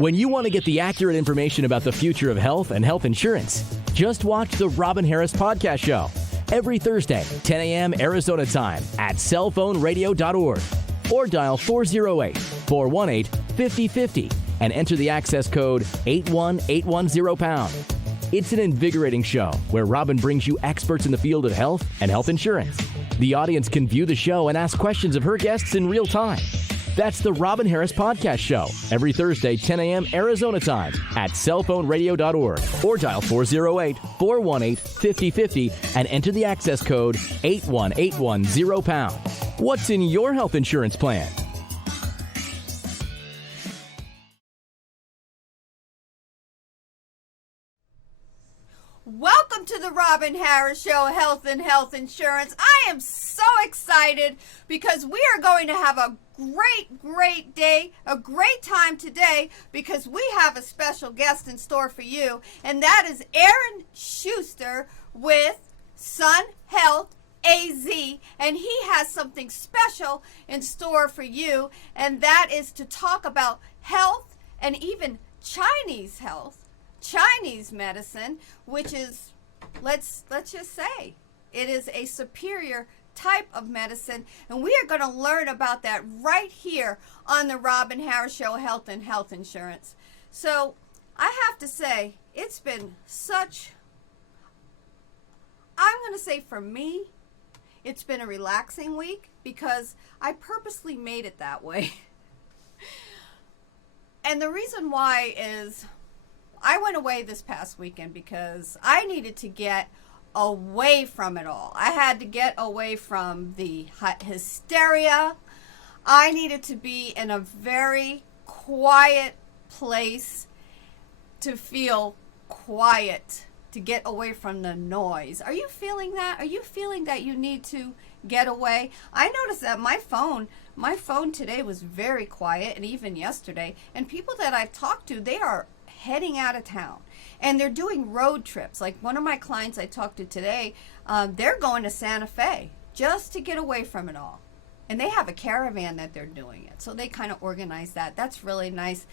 When you want to get the accurate information about the future of health and health insurance, just watch the Robin Harris Podcast Show every Thursday, 10 a.m. Arizona time at cellphoneradio.org or dial 408-418-5050 and enter the access code 81810#. It's an invigorating show where Robin brings you experts in the field of health and health insurance. The audience can view the show and ask questions of her guests in real time. That's the Robin Harris Podcast Show every Thursday, 10 a.m. Arizona time at cellphoneradio.org or dial 408-418-5050 and enter the access code 81810#. What's in your health insurance plan? Welcome to the Robin Harris Show, Health and Health Insurance. I am so excited because we are going to have a great day, a great time today because we have a special guest in store for you, and that is Aaron Shuster with Sun Health AZ, and he has something special in store for you, and that is to talk about health and even Chinese health. Chinese medicine, which is, let's just say, it is a superior type of medicine, and we are going to learn about that right here on the Robin Harris Show, Health and Health Insurance. So I have to say, it's been such, I'm going to say for me, it's been a relaxing week because I purposely made it that way. And the reason why is I went away this past weekend because I needed to get away from it all. I had to get away from the hysteria. I needed to be in a very quiet place to feel quiet, to get away from the noise. Are you feeling that? Are you feeling that you need to get away? I noticed that my phone today was very quiet, and even yesterday. And people that I've talked to, they are heading out of town and they're doing road trips. Like one of my clients I talked to today, they're going to Santa Fe just to get away from it all, and they have a caravan that they're doing it, so they kind of organize that. That's really nice.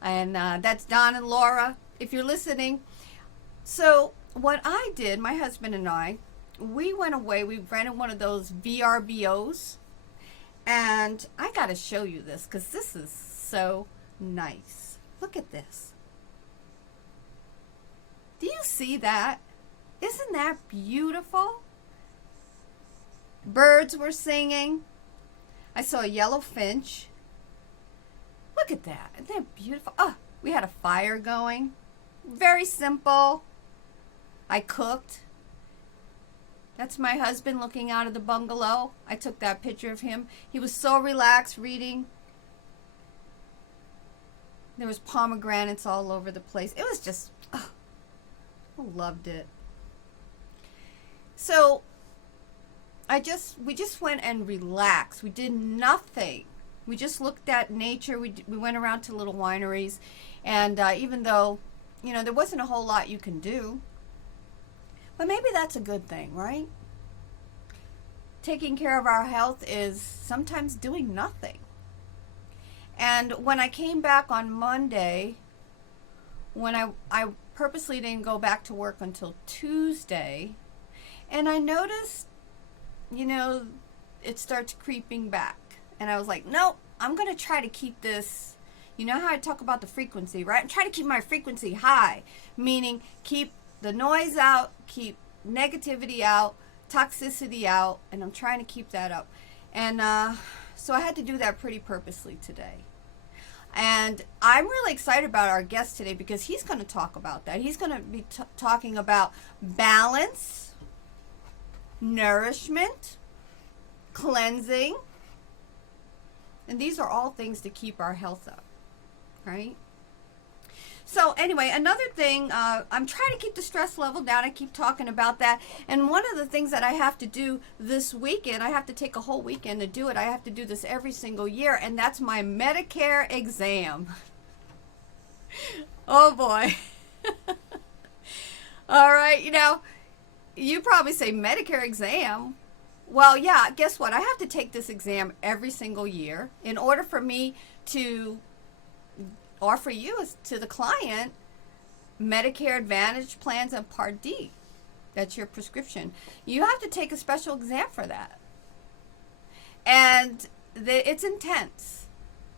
And that's Don and Laura, if you're listening. So what I did, my husband and I, we went away. We rented one of those VRBOs, and I got to show you this because this is so nice. Look at this. Do you see that? Isn't that beautiful? Birds were singing. I saw a yellow finch. Look at that. Isn't that beautiful? Oh, we had a fire going. Very simple. I cooked. That's my husband looking out of the bungalow. I took that picture of him. He was so relaxed reading. There was pomegranates all over the place. It was just, I loved it. So we just went and relaxed. We did nothing. We just looked at nature. We went around to little wineries, and even though, there wasn't a whole lot you can do, but maybe that's a good thing, right? Taking care of our health is sometimes doing nothing. And when I came back on Monday, when I purposely didn't go back to work until Tuesday, and I noticed, it starts creeping back. And I was like, nope, I'm going to try to keep this. You know how I talk about the frequency, right? I'm trying to keep my frequency high, meaning keep the noise out, keep negativity out, toxicity out, and I'm trying to keep that up. And so I had to do that pretty purposely today. And I'm really excited about our guest today because he's going to talk about that. He's going to be talking about balance, nourishment, cleansing. And these are all things to keep our health up, right? So anyway, another thing, I'm trying to keep the stress level down. I keep talking about that. And one of the things that I have to do this weekend, I have to take a whole weekend to do it. I have to do this every single year, and that's my Medicare exam. Oh, boy. All right, you probably say Medicare exam. Well, yeah, guess what? I have to take this exam every single year in order for me to offer you as to the client Medicare Advantage plans and Part D. That's your prescription. You have to take a special exam for that. And it's intense.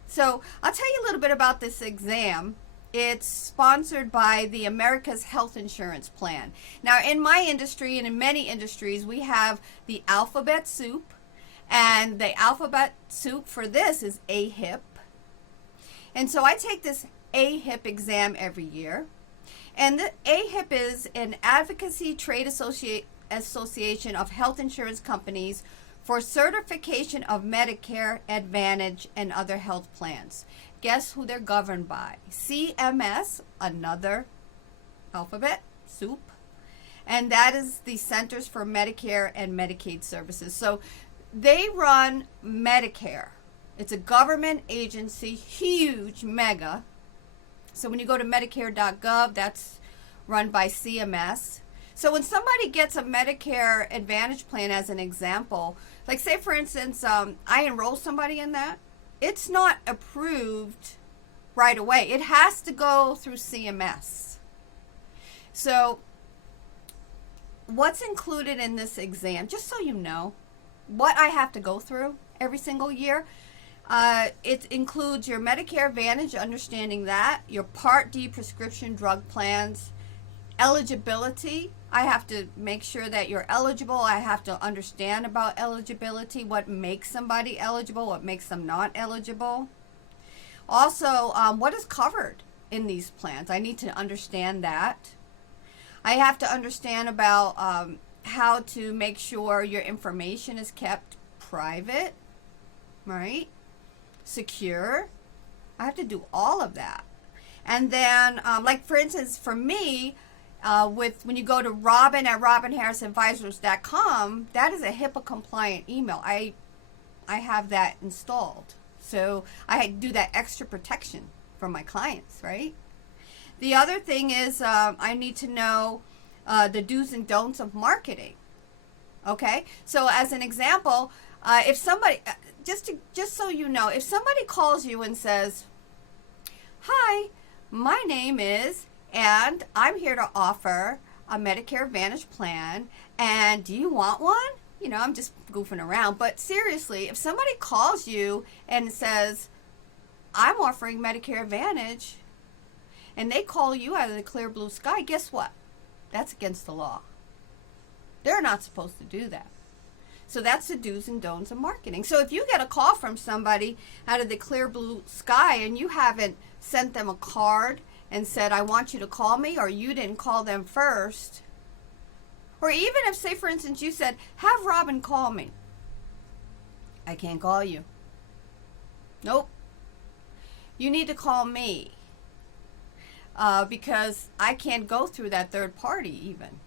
So I'll tell you a little bit about this exam. It's sponsored by the America's Health Insurance Plan. Now, in my industry and in many industries, we have the alphabet soup. And the alphabet soup for this is AHIP. And so I take this AHIP exam every year. And the AHIP is an advocacy trade association of health insurance companies for certification of Medicare Advantage and other health plans. Guess who they're governed by? CMS, another alphabet soup. And that is the Centers for Medicare and Medicaid Services. So they run Medicare. It's a government agency, huge, mega. So when you go to Medicare.gov, that's run by CMS. So when somebody gets a Medicare Advantage plan, as an example, like say for instance, I enroll somebody in that, it's not approved right away. It has to go through CMS. So what's included in this exam, just so you know, what I have to go through every single year, it includes your Medicare Advantage, understanding that, your Part D prescription drug plans, eligibility. I have to make sure that you're eligible. I have to understand about eligibility, what makes somebody eligible, what makes them not eligible. Also, what is covered in these plans. I need to understand that. I have to understand about how to make sure your information is kept private, right? Secure. I have to do all of that. And then, like for instance, for me, when you go to Robin at robinharrisadvisors.com, that is a HIPAA compliant email. I have that installed. So I do that extra protection for my clients, right? The other thing is I need to know the do's and don'ts of marketing. Okay, so as an example, if somebody, just so you know, if somebody calls you and says, "Hi, my name is, and I'm here to offer a Medicare Advantage plan, and do you want one?" You know, I'm just goofing around, but seriously, if somebody calls you and says, "I'm offering Medicare Advantage," and they call you out of the clear blue sky, guess what? That's against the law. They're not supposed to do that. So that's the do's and don'ts of marketing. So if you get a call from somebody out of the clear blue sky and you haven't sent them a card and said, "I want you to call me," or you didn't call them first, or even if, say, for instance, you said, "Have Robin call me," I can't call you. Nope. You need to call me. Because I can't go through that third party even.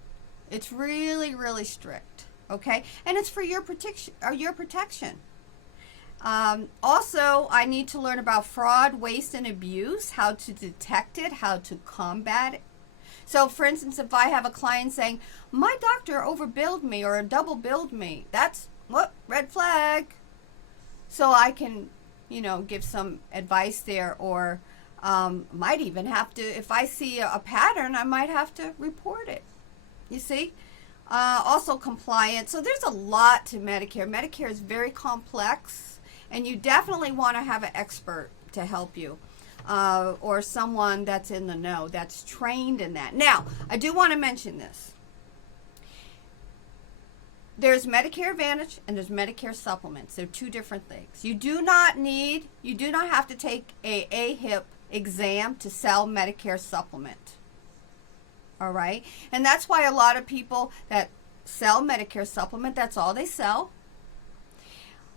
It's really, really strict, okay? And it's for your protection. Also, I need to learn about fraud, waste, and abuse, how to detect it, how to combat it. So, for instance, if I have a client saying, "My doctor overbilled me or double billed me," that's what? Red flag. So I can, give some advice there, or might even have to, if I see a pattern, I might have to report it. You see? Also compliance. So there's a lot to Medicare. Medicare is very complex, and you definitely want to have an expert to help you, or someone that's in the know, that's trained in that. Now, I do want to mention this. There's Medicare Advantage and there's Medicare supplements. They're two different things. You do not have to take a AHIP exam to sell Medicare supplement. All right? And that's why a lot of people that sell Medicare supplement, that's all they sell.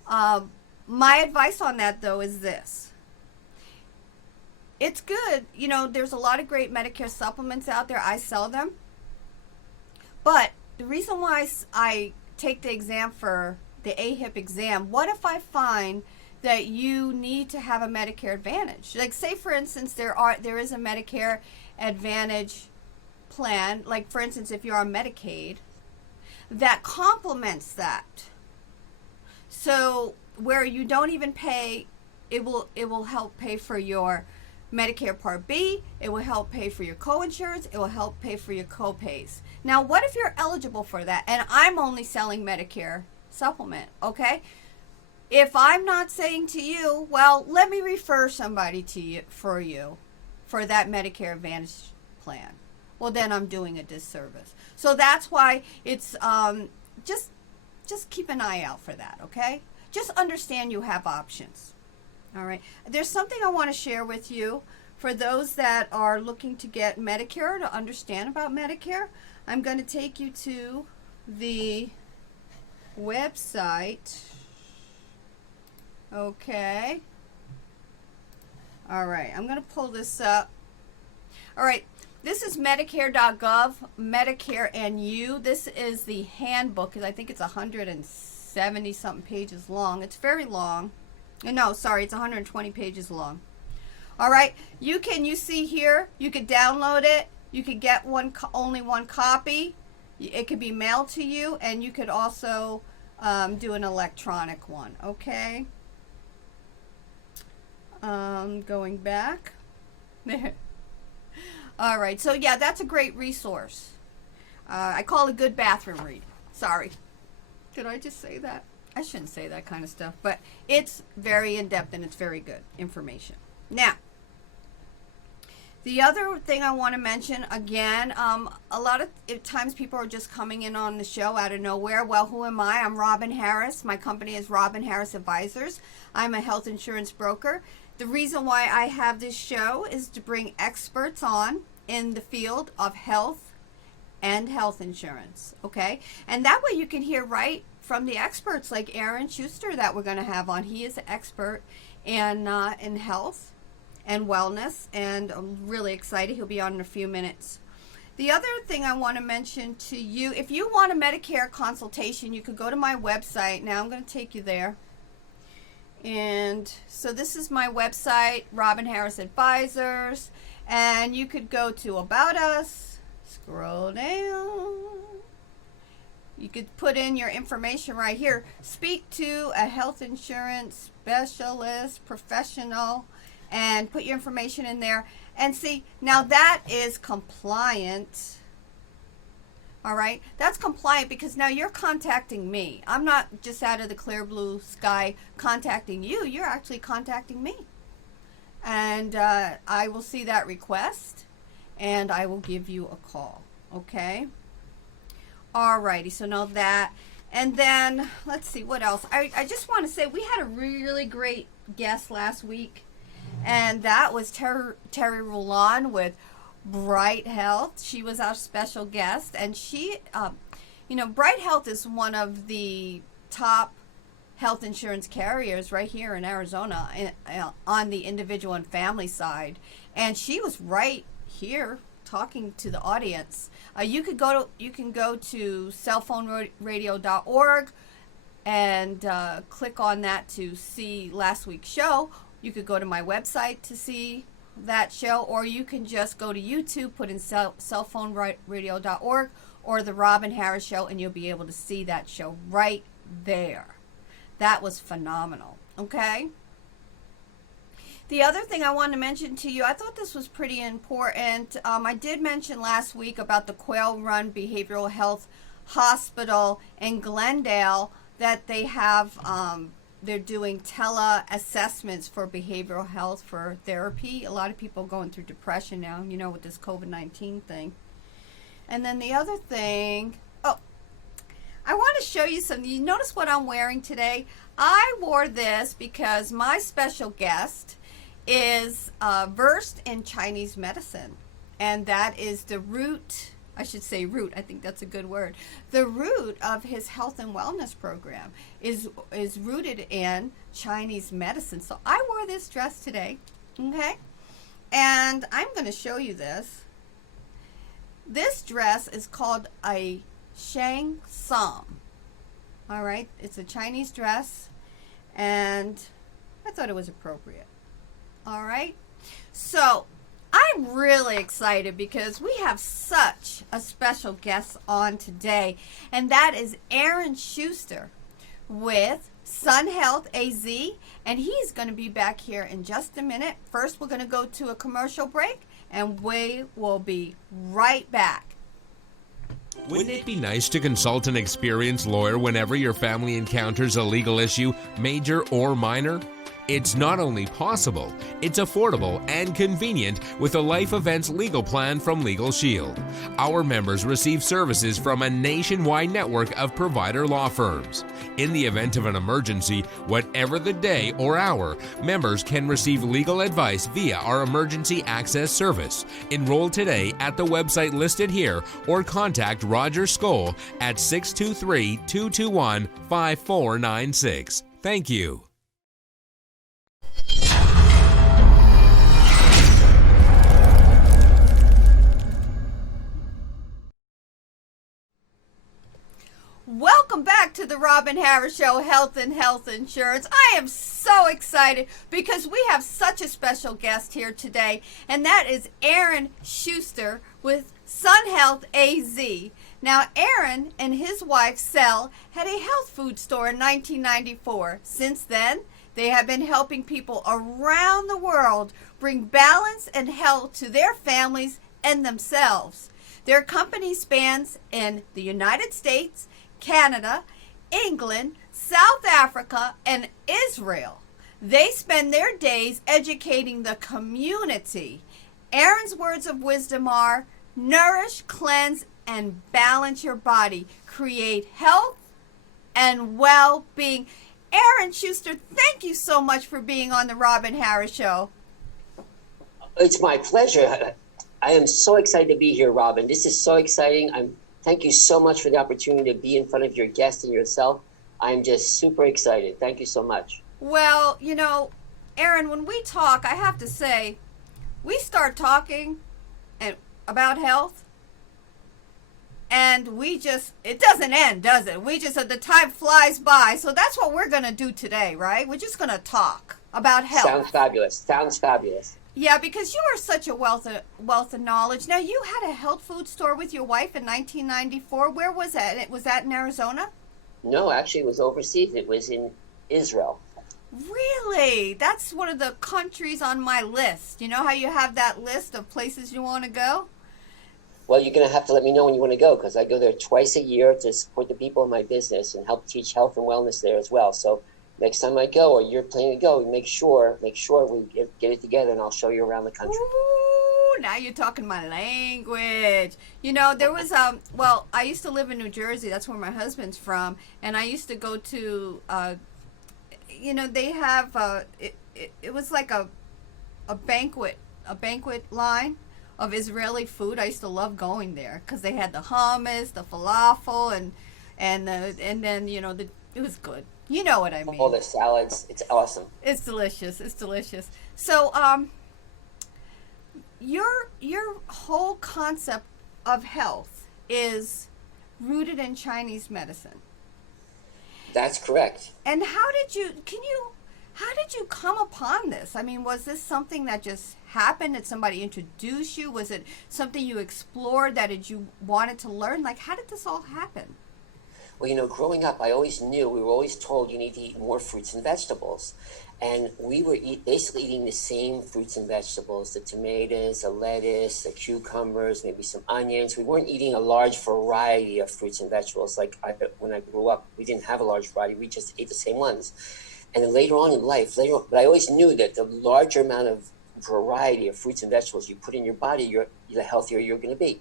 My advice on that, though, is this. It's good. There's a lot of great Medicare supplements out there. I sell them. But the reason why I take the exam for the AHIP exam, what if I find that you need to have a Medicare Advantage? Like, say, for instance, there is a Medicare Advantage plan, like, for instance, if you're on Medicaid, that complements that. So where you don't even pay, it will help pay for your Medicare Part B, it will help pay for your coinsurance. It will help pay for your copays. Now, what if you're eligible for that? And I'm only selling Medicare supplement, okay? If I'm not saying to you, well, let me refer somebody to you for that Medicare Advantage plan. Well, then I'm doing a disservice. So that's why it's just keep an eye out for that, okay? Just understand you have options. All right. There's something I want to share with you for those that are looking to get Medicare, to understand about Medicare. I'm going to take you to the website. Okay. All right. I'm going to pull this up. All right. This is Medicare.gov, Medicare and You. This is the handbook, because I think it's 170 something pages long. It's very long. No, sorry, it's 120 pages long. All right, you see here, you could download it. You could get only one copy. It could be mailed to you, and you could also do an electronic one. Okay. Going back. All right, so yeah, that's a great resource. I call it good bathroom read. Sorry. Did I just say that? I shouldn't say that kind of stuff, but it's very in-depth and it's very good information. Now, the other thing I want to mention, again, a lot of times people are just coming in on the show out of nowhere. Well, who am I? I'm Robin Harris. My company is Robin Harris Advisors. I'm a health insurance broker. The reason why I have this show is to bring experts on in the field of health and health insurance, okay? And that way you can hear right from the experts like Aaron Shuster that we're going to have on. He is an expert in health and wellness, and I'm really excited. He'll be on in a few minutes. The other thing I want to mention to you, if you want a Medicare consultation, you could go to my website. Now I'm going to take you there. And so this is my website, Robin Harris Advisors, and you could go to About Us, scroll down. You could put in your information right here. Speak to a health insurance specialist, professional, and put your information in there. And see, now that is compliant. All right, that's compliant because now you're contacting me. I'm not just out of the clear blue sky contacting you. You're actually contacting me. And I will see that request and I will give you a call. Okay? Alrighty, so now that. And then, let's see, what else? I just want to say we had a really great guest last week. And that was Terry Roulon with Bright Health. She was our special guest, and she, Bright Health is one of the top health insurance carriers right here in Arizona on the individual and family side, and she was right here talking to the audience. You can go to cellphoneradio.org and click on that to see last week's show. You could go to my website to see that show, or you can just go to YouTube, put in cellphoneradio.org or the Robin Harris Show, and you'll be able to see that show right there. That was phenomenal. Okay? The other thing I wanted to mention to you, I thought this was pretty important. I did mention last week about the Quail Run Behavioral Health Hospital in Glendale that they have they're doing tele-assessments for behavioral health, for therapy. A lot of people are going through depression now, with this COVID-19 thing. And then the other thing, I want to show you something. You notice what I'm wearing today? I wore this because my special guest is versed in Chinese medicine. And that is the root, I think that's a good word. The root of his health and wellness program is rooted in Chinese medicine. So I wore this dress today, okay? And I'm going to show you this. This dress is called a Shang Sam. All right, it's a Chinese dress, and I thought it was appropriate. All right, so I'm really excited because we have such a special guest on today, and that is Aaron Shuster with Sun Health AZ, and he's going to be back here in just a minute. First, we're going to go to a commercial break, and we will be right back. Wouldn't it be nice to consult an experienced lawyer whenever your family encounters a legal issue, major or minor? It's not only possible, it's affordable and convenient with a life events legal plan from Legal Shield. Our members receive services from a nationwide network of provider law firms. In the event of an emergency, whatever the day or hour, members can receive legal advice via our emergency access service. Enroll today at the website listed here or contact Roger Skoll at 623-221-5496. Thank you. Welcome back to the Robin Harris Show, Health and Health Insurance. I am so excited because we have such a special guest here today, and that is Aaron Shuster with Sun Health AZ. Now, Aaron and his wife, Sel, had a health food store in 1994. Since then, they have been helping people around the world bring balance and health to their families and themselves. Their company spans in the United States, Canada, England, South Africa, and Israel. They spend their days educating the community. Aaron's words of wisdom are: nourish, cleanse, and balance your body. Create health and well-being. Aaron Shuster, thank you so much for being on the Robin Harris Show. It's my pleasure. I am so excited to be here, Robin. This is so exciting. Thank you so much for the opportunity to be in front of your guest and yourself. I'm just super excited. Thank you so much. Well, you know, Aaron, when we talk, I have to say, we start talking about health, and it doesn't end, does it? The time flies by. So that's what we're going to do today, right? We're just going to talk about health. Sounds fabulous. Yeah, because you are such a wealth of knowledge. Now, you had a health food store with your wife in 1994. Where was that? Was that in Arizona? No, actually, it was overseas. It was in Israel. Really? That's one of the countries on my list. You know how you have that list of places you want to go? Well, you're going to have to let me know when you want to go, because I go there twice a year to support the people in my business and help teach health and wellness there as well. So next time I go, or you're planning to go, make sure we get it together, and I'll show you around the country. Ooh, now you're talking my language. You know, there was I used to live in New Jersey. That's where my husband's from, and I used to go to they have it was like a banquet line of Israeli food. I used to love going there because they had the hummus, the falafel, and then it was good. You know what I mean? All the salads. It's awesome. It's delicious. So, your whole concept of health is rooted in Chinese medicine. That's correct. And how did you come upon this? I mean, was this something that just happened? Did somebody introduce you? Was it something you explored that you wanted to learn? Like, how did this all happen? Well, growing up, we were always told you need to eat more fruits and vegetables. And we were basically eating the same fruits and vegetables, the tomatoes, the lettuce, the cucumbers, maybe some onions. We weren't eating a large variety of fruits and vegetables. When I grew up, we didn't have a large variety. We just ate the same ones. And then later on in life, but I always knew that the larger amount of variety of fruits and vegetables you put in your body, the healthier you're going to be.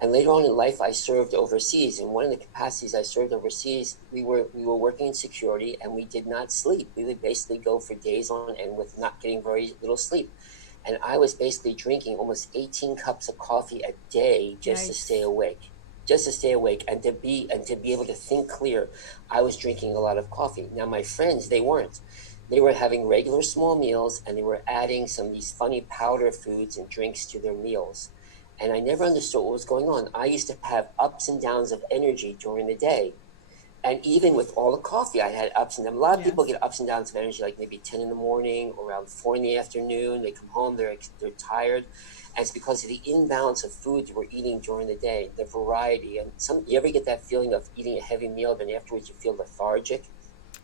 And later on in life, I served overseas. And one of the capacities I served overseas, we were working in security, and we did not sleep. We would basically go for days on end with not getting very little sleep. And I was basically drinking almost 18 cups of coffee a day just to stay awake. And to be able to think clear. I was drinking a lot of coffee. Now, my friends, they weren't. They were having regular small meals, and they were adding some of these funny powder foods and drinks to their meals. And I never understood what was going on. I used to have ups and downs of energy during the day. And even with all the coffee, I had ups and downs. A lot of people get ups and downs of energy, like maybe 10 in the morning or around 4 in the afternoon. They come home, they're tired. And it's because of the imbalance of food that we're eating during the day, the variety. And you ever get that feeling of eating a heavy meal, then afterwards you feel lethargic?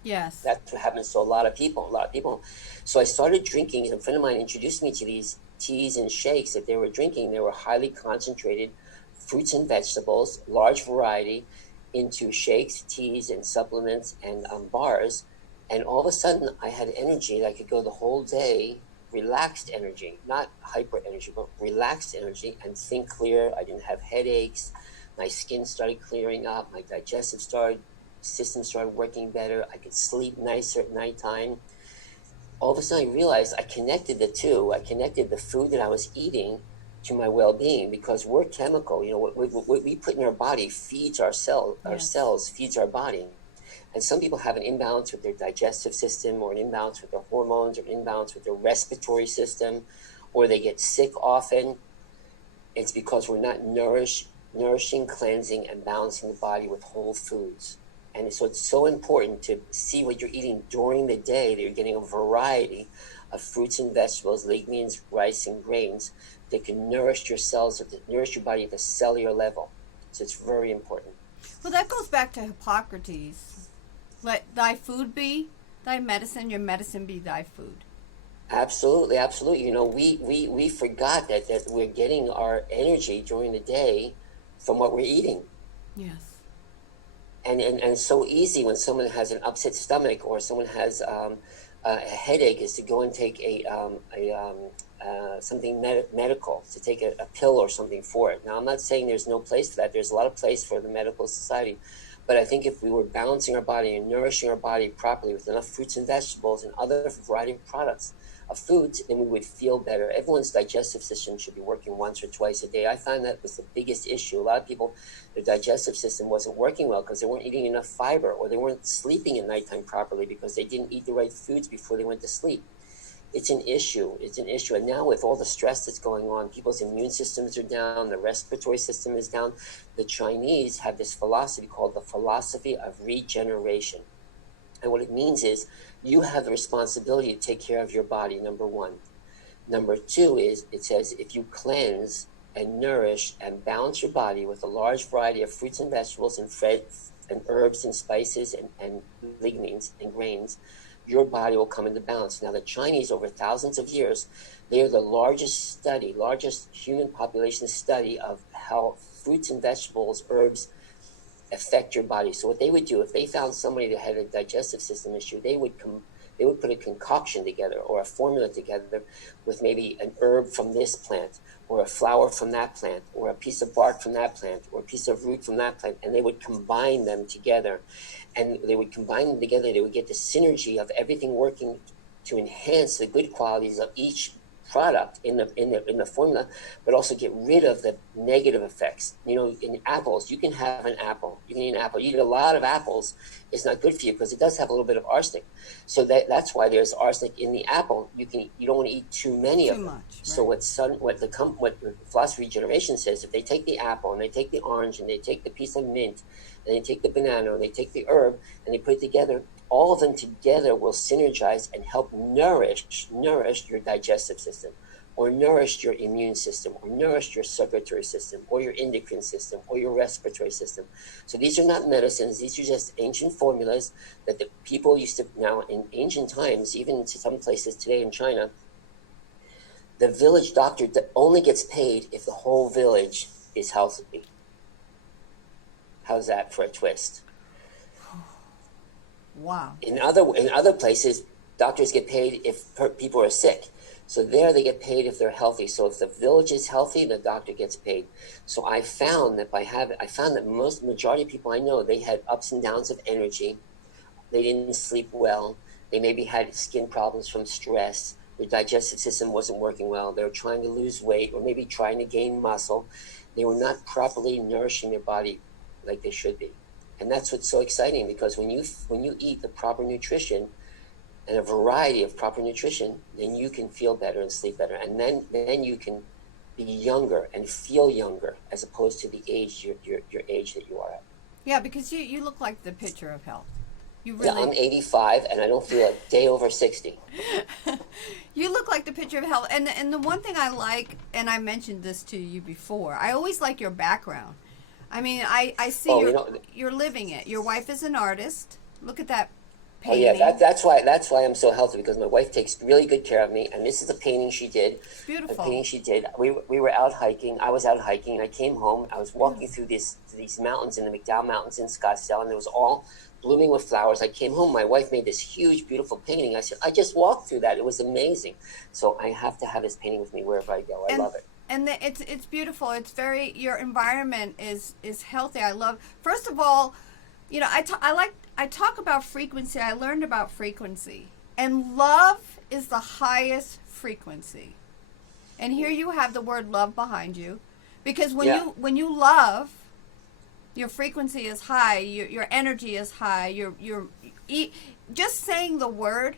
Yes. That's what happens to a lot of people. So I started drinking, and a friend of mine introduced me to these teas and shakes that they were drinking. They were highly concentrated fruits and vegetables, large variety, into shakes, teas, and supplements and bars. And all of a sudden, I had energy. I could go the whole day, relaxed energy, not hyper energy, but relaxed energy, and think clear. I didn't have headaches. My skin started clearing up. My digestive system started working better. I could sleep nicer at nighttime. All of a sudden, I realized I connected the two. I connected the food that I was eating to my well-being, because we're chemical. You know, what we put in our body feeds our cells feeds our body. And some people have an imbalance with their digestive system, or an imbalance with their hormones, or an imbalance with their respiratory system, or they get sick often. It's because we're not nourishing, cleansing, and balancing the body with whole foods. And so it's so important to see what you're eating during the day, that you're getting a variety of fruits and vegetables, legumes, rice, and grains that can nourish your cells, or that nourish your body at the cellular level. So it's very important. Well, that goes back to Hippocrates. Let thy food be thy medicine, your medicine be thy food. Absolutely, absolutely. You know, we forgot that we're getting our energy during the day from what we're eating. Yes. And it's so easy when someone has an upset stomach, or someone has a headache, is to go and take something medical, to take a pill or something for it. Now, I'm not saying there's no place for that. There's a lot of place for the medical society. But I think if we were balancing our body and nourishing our body properly with enough fruits and vegetables and other variety of products, of foods, then we would feel better. Everyone's digestive system should be working once or twice a day. I find that was the biggest issue. A lot of people, their digestive system wasn't working well because they weren't eating enough fiber, or they weren't sleeping at nighttime properly because they didn't eat the right foods before they went to sleep. It's an issue. And now with all the stress that's going on, people's immune systems are down, the respiratory system is down. The Chinese have this philosophy called the philosophy of regeneration. And what it means is you have the responsibility to take care of your body, number one. Number two is, it says, if you cleanse and nourish and balance your body with a large variety of fruits and vegetables and herbs and spices and legumes and grains, your body will come into balance. Now, the Chinese, over thousands of years, they are the largest human population study of how fruits and vegetables, herbs, affect your body. So what they would do, if they found somebody that had a digestive system issue, they would put a concoction together, or a formula together, with maybe an herb from this plant, or a flower from that plant, or a piece of bark from that plant, or a piece of root from that plant, and they would combine them together. And they would get the synergy of everything working to enhance the good qualities of each product in the formula, but also get rid of the negative effects. You know, in apples, you can have an apple. You can eat an apple. You eat a lot of apples, it's not good for you because it does have a little bit of arsenic. So that's why there's arsenic in the apple. You don't want to eat too many of them. Right. So what the philosophy of regeneration says, if they take the apple and they take the orange and they take the piece of mint and they take the banana and they take the herb and they put it together, all of them together will synergize and help nourish your digestive system, or nourish your immune system, or nourish your circulatory system, or your endocrine system, or your respiratory system. So these are not medicines. These are just ancient formulas that the people used to, now in ancient times, even to some places today in China, the village doctor only gets paid if the whole village is healthy. How's that for a twist? Wow. In other places, doctors get paid if people are sick. So there they get paid if they're healthy. So if the village is healthy, the doctor gets paid. So I found that majority of people I know, they had ups and downs of energy. They didn't sleep well. They maybe had skin problems from stress. Their digestive system wasn't working well. They were trying to lose weight, or maybe trying to gain muscle. They were not properly nourishing their body like they should be. And that's what's so exciting, because when you eat the proper nutrition and a variety of proper nutrition, then you can feel better and sleep better. And then you can be younger and feel younger, as opposed to the age, your age that you are at. Yeah, because you look like the picture of health. You really. Yeah, I'm 85 and I don't feel a day over 60. You look like the picture of health. And the one thing I like, and I mentioned this to you before, I always like your background. I mean, I see you're living it. Your wife is an artist. Look at that painting. Oh yeah, that's why I'm so healthy, because my wife takes really good care of me. And this is a painting she did. Beautiful. A painting she did. We were out hiking. I was out hiking. I came home. I was walking through these mountains in the McDowell Mountains in Scottsdale, and it was all blooming with flowers. I came home. My wife made this huge, beautiful painting. I said, I just walked through that. It was amazing. So I have to have this painting with me wherever I go. I love it. And it's beautiful. It's very, your environment is healthy. I love. First of all, you know, I talk about frequency. I learned about frequency, and love is the highest frequency. And here you have the word love behind you, because when you love, your frequency is high. Your energy is high. Just saying the word,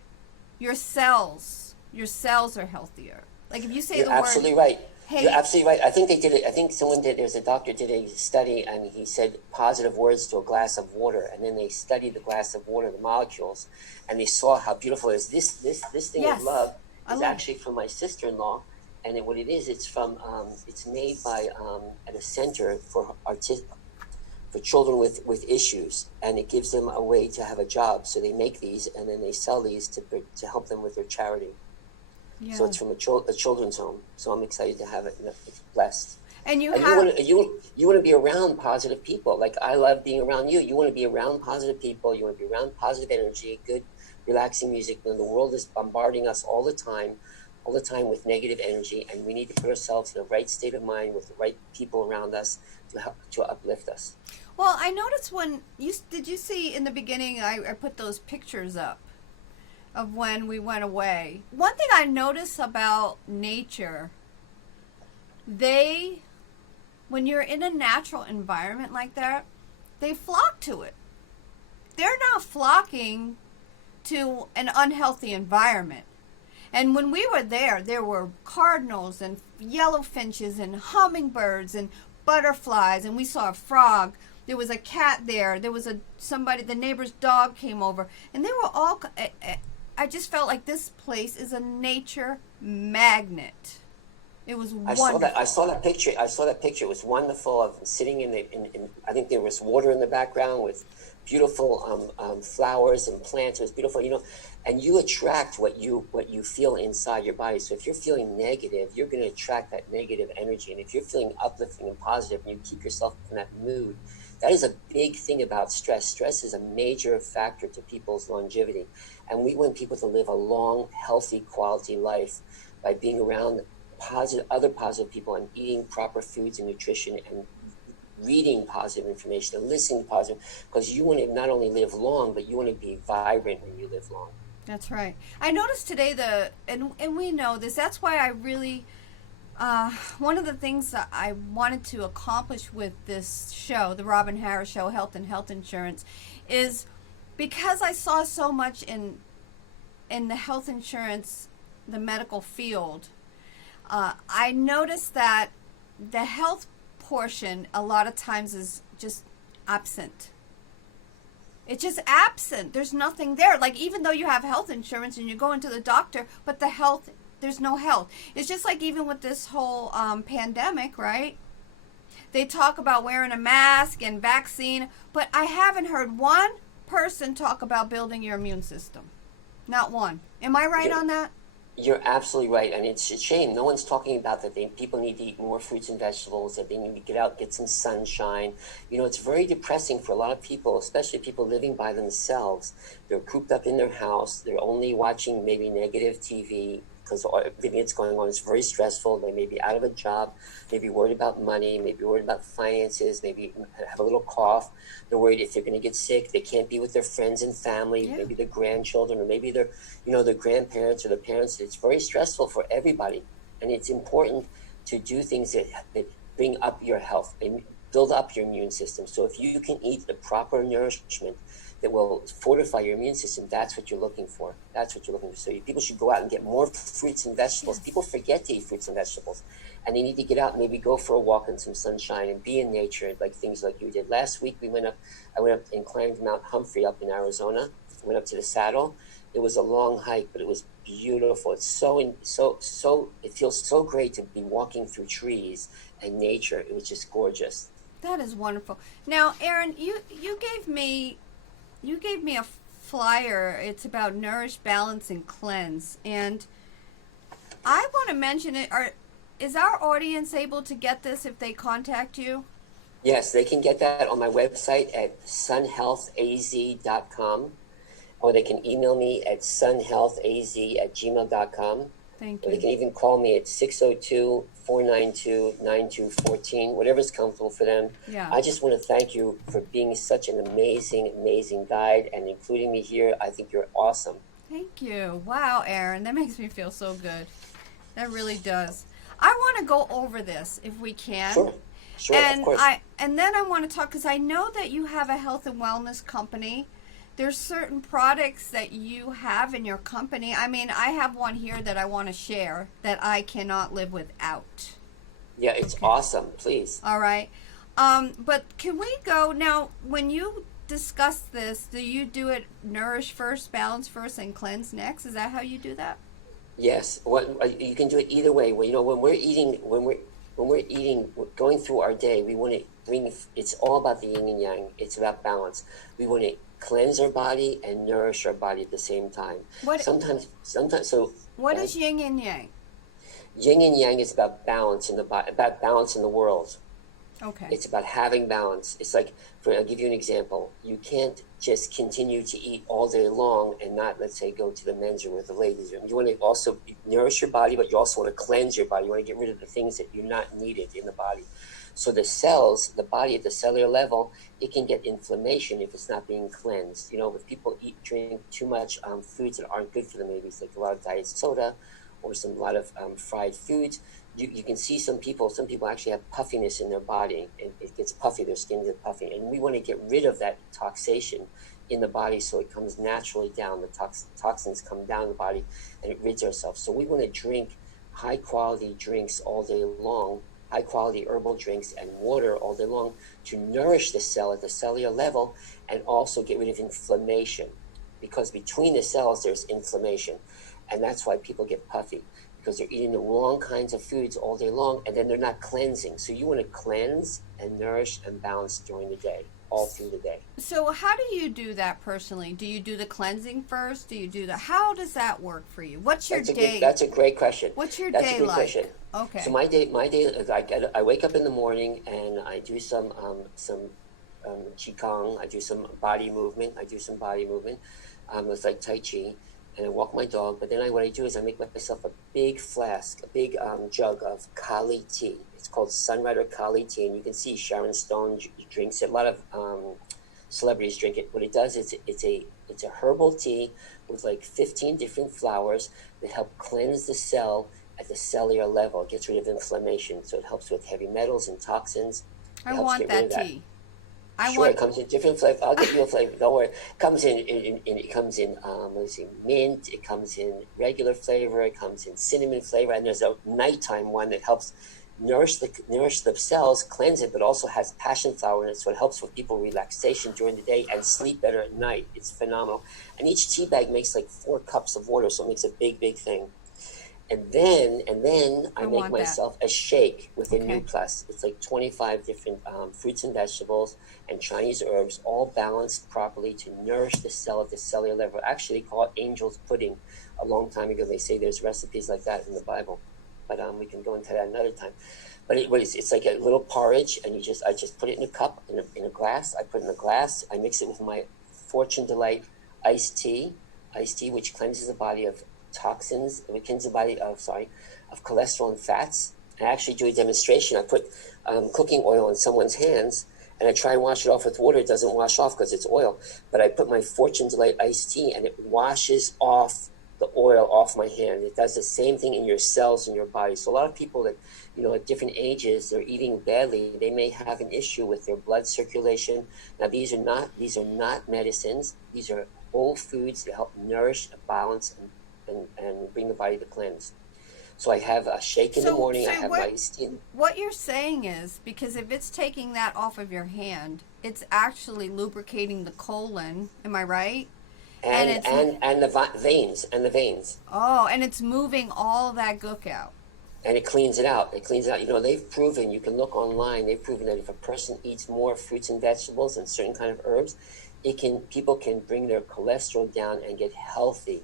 your cells are healthier. Like if you say You're the word. Absolutely right. Hey, You're absolutely right. I think they did it. I think someone did. There's a doctor did a study, and he said positive words to a glass of water, and then they studied the glass of water, the molecules, and they saw how beautiful it is. This thing Yes. of love I is love actually from my sister-in-law, and what it is, it's from it's made by at a center for children with issues, and it gives them a way to have a job. So they make these, and then they sell these to help them with their charity. yeah. So it's from a children's home. So I'm excited to have it. It's blessed. And you And have. you want to be around positive people. Like I love being around you. You want to be around positive people. You want to be around positive energy, good, relaxing music. When the world is bombarding us all the time with negative energy, and we need to put ourselves in the right state of mind with the right people around us to uplift us. Well, I noticed did you see in the beginning, I put those pictures up of when we went away. One thing I noticed about nature, when you're in a natural environment like that, they flock to it. They're not flocking to an unhealthy environment. And when we were there were cardinals and yellow finches and hummingbirds and butterflies, and we saw a frog. There was a cat there. There was the neighbor's dog came over, and they were all. I just felt like this place is a nature magnet. It was wonderful. I saw that picture. It was wonderful of sitting in I think there was water in the background with beautiful flowers and plants. It was beautiful, and you attract what you feel inside your body. So if you're feeling negative, you're going to attract that negative energy. And if you're feeling uplifting and positive, and you keep yourself in that mood, that is a big thing about stress. Stress is a major factor to people's longevity. And we want people to live a long, healthy, quality life by being around other positive people and eating proper foods and nutrition and reading positive information and listening to positive, because you want to not only live long, but you want to be vibrant when you live long. That's right. I noticed today and we know this, that's why I really, one of the things that I wanted to accomplish with this show, the Robin Harris Show, Health and Health Insurance, is because I saw so much in the health insurance, the medical field, I noticed that the health portion a lot of times is just absent. It's just absent. There's nothing there. Like, even though you have health insurance and you're going to the doctor, but the health, there's no health. It's just like even with this whole pandemic, right? They talk about wearing a mask and vaccine, but I haven't heard one person talk about building your immune system. Not one. Am I right on that? You're absolutely right, and it's a shame. No one's talking about that. People need to eat more fruits and vegetables, that they need to get out, get some sunshine. It's very depressing for a lot of people, especially people living by themselves. They're cooped up in their house. They're only watching maybe negative TV because everything that's going on is very stressful. They may be out of a job, maybe worried about money, maybe worried about finances, maybe have a little cough. They're worried if they're going to get sick. They can't be with their friends and family, maybe their grandchildren, or maybe their grandparents or their parents. It's very stressful for everybody. And it's important to do things that bring up your health and build up your immune system. So if you can eat the proper nourishment that will fortify your immune system, that's what you're looking for. So people should go out and get more fruits and vegetables. People forget to eat fruits and vegetables, and they need to get out and maybe go for a walk in some sunshine and be in nature, like things like you did. Last week I went up and climbed Mount Humphrey up in Arizona. I went up to the Saddle. It was a long hike, but it was beautiful. It's it feels so great to be walking through trees and nature. It was just gorgeous. That is wonderful. Now, Aaron, you gave me a flyer. It's about Nourish, Balance, and Cleanse. And I want to mention it. Is our audience able to get this if they contact you? Yes, they can get that on my website at sunhealthaz.com, or they can email me at sunhealthaz@gmail.com. Thank Or they you. can even call me at 602-492-9214, whatever's comfortable for them. Yeah. I just want to thank you for being such an amazing, amazing guide and including me here. I think you're awesome. Thank you. Wow, Aaron, that makes me feel so good. That really does. I want to go over this if we can. Sure, and of course. And then I want to talk, because I know that you have a health and wellness company. There's certain products that you have in your company. I mean, I have one here that I want to share that I cannot live without. Yeah, it's awesome. Please. All right. But can we go now, when you discuss this, do you do it Nourish first, Balance first, and Cleanse next? Is that how you do that? Yes. You can do it either way. Well, when we're eating, going through our day, we want to bring. It's all about the yin and yang. It's about balance. We want to cleanse our body and nourish our body at the same time. Sometimes. So. What is yin and yang? Yin and yang is about balance in the body, about balance in the world. Okay. It's about having balance. It's like, I'll give you an example. You can't just continue to eat all day long and not, let's say, go to the men's room with the ladies' room. You want to also nourish your body, but you also want to cleanse your body. You want to get rid of the things that you're not needed in the body. So the cells, the body at the cellular level, it can get inflammation if it's not being cleansed. If people drink too much foods that aren't good for them, maybe it's like a lot of diet soda or a lot of fried foods. You can see some people actually have puffiness in their body, and it gets puffy, their skin gets puffy. And we want to get rid of that toxation in the body so it comes naturally down. The toxins come down the body and it rids ourselves. So we want to drink high quality drinks all day long, high quality herbal drinks and water all day long to nourish the cell at the cellular level and also get rid of inflammation, because between the cells there's inflammation, and that's why people get puffy, because they're eating the wrong kinds of foods all day long and then they're not cleansing. So you want to cleanse and nourish and balance during the day, all through the day. So how do you do that personally? Do you do the cleansing first? How does that work for you? What's your day? That's a great question. What's your day like? Question. Okay. So my day is I wake up in the morning and I do some qigong. I do some body movement. It's like Tai Chi. And I walk my dog, but then what I do is I make myself a big flask, a big jug of Kali tea. It's called Sunrider Kali tea, and you can see Sharon Stone drinks it. A lot of celebrities drink it. What it does is it's a herbal tea with like 15 different flowers that help cleanse the cell at the cellular level. It gets rid of inflammation, so it helps with heavy metals and toxins. I want that tea. It comes in different flavors. I'll give you a flavor. Don't worry. It comes in mint. It comes in regular flavor. It comes in cinnamon flavor. And there's a nighttime one that helps nourish the cells, cleanse it, but also has passion flower in it, so it helps with people relaxation during the day and sleep better at night. It's phenomenal. And each tea bag makes like 4 cups of water, so it makes a big, big thing. And then I make myself a shake with a new plus. It's like 25 different fruits and vegetables and Chinese herbs, all balanced properly to nourish the cell at the cellular level. Actually, they call it angel's pudding. A long time ago, they say there's recipes like that in the Bible, but we can go into that another time. But it's like a little porridge, and I just put it in a cup, in a glass. I put it in a glass. I mix it with my Fortune Delight iced tea, which cleanses the body of toxins, it cleanses the body of cholesterol and fats. I actually do a demonstration. I put cooking oil on someone's hands, and I try and wash it off with water. It doesn't wash off because it's oil. But I put my Fortune Delight iced tea, and it washes off the oil off my hand. It does the same thing in your cells in your body. So a lot of people that, at different ages, they're eating badly. They may have an issue with their blood circulation. Now, these are not medicines. These are whole foods that help nourish, balance, and bring the body to cleanse. So I have a shake in the morning. I have my iced tea. What you're saying is, because if it's taking that off of your hand, it's actually lubricating the colon. Am I right? And the veins. Oh, and it's moving all that gook out. And it cleans it out. They've proven, you can look online, they've proven that if a person eats more fruits and vegetables and certain kind of herbs, people can bring their cholesterol down and get healthy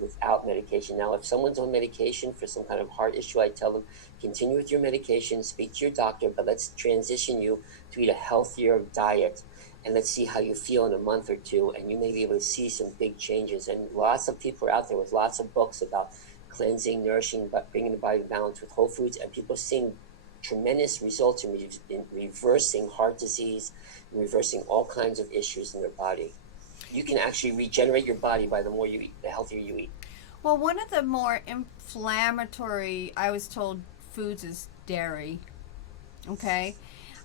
without medication. Now, if someone's on medication for some kind of heart issue, I tell them, continue with your medication, speak to your doctor, but let's transition you to eat a healthier diet. And let's see how you feel in a month or two, and you may be able to see some big changes. And lots of people are out there with lots of books about cleansing, nourishing, but bringing the body to balance with whole foods, and people are seeing tremendous results in reversing heart disease, and reversing all kinds of issues in their body. You can actually regenerate your body by the more you eat, the healthier you eat. Well, one of the more inflammatory, I was told, foods is dairy. Okay?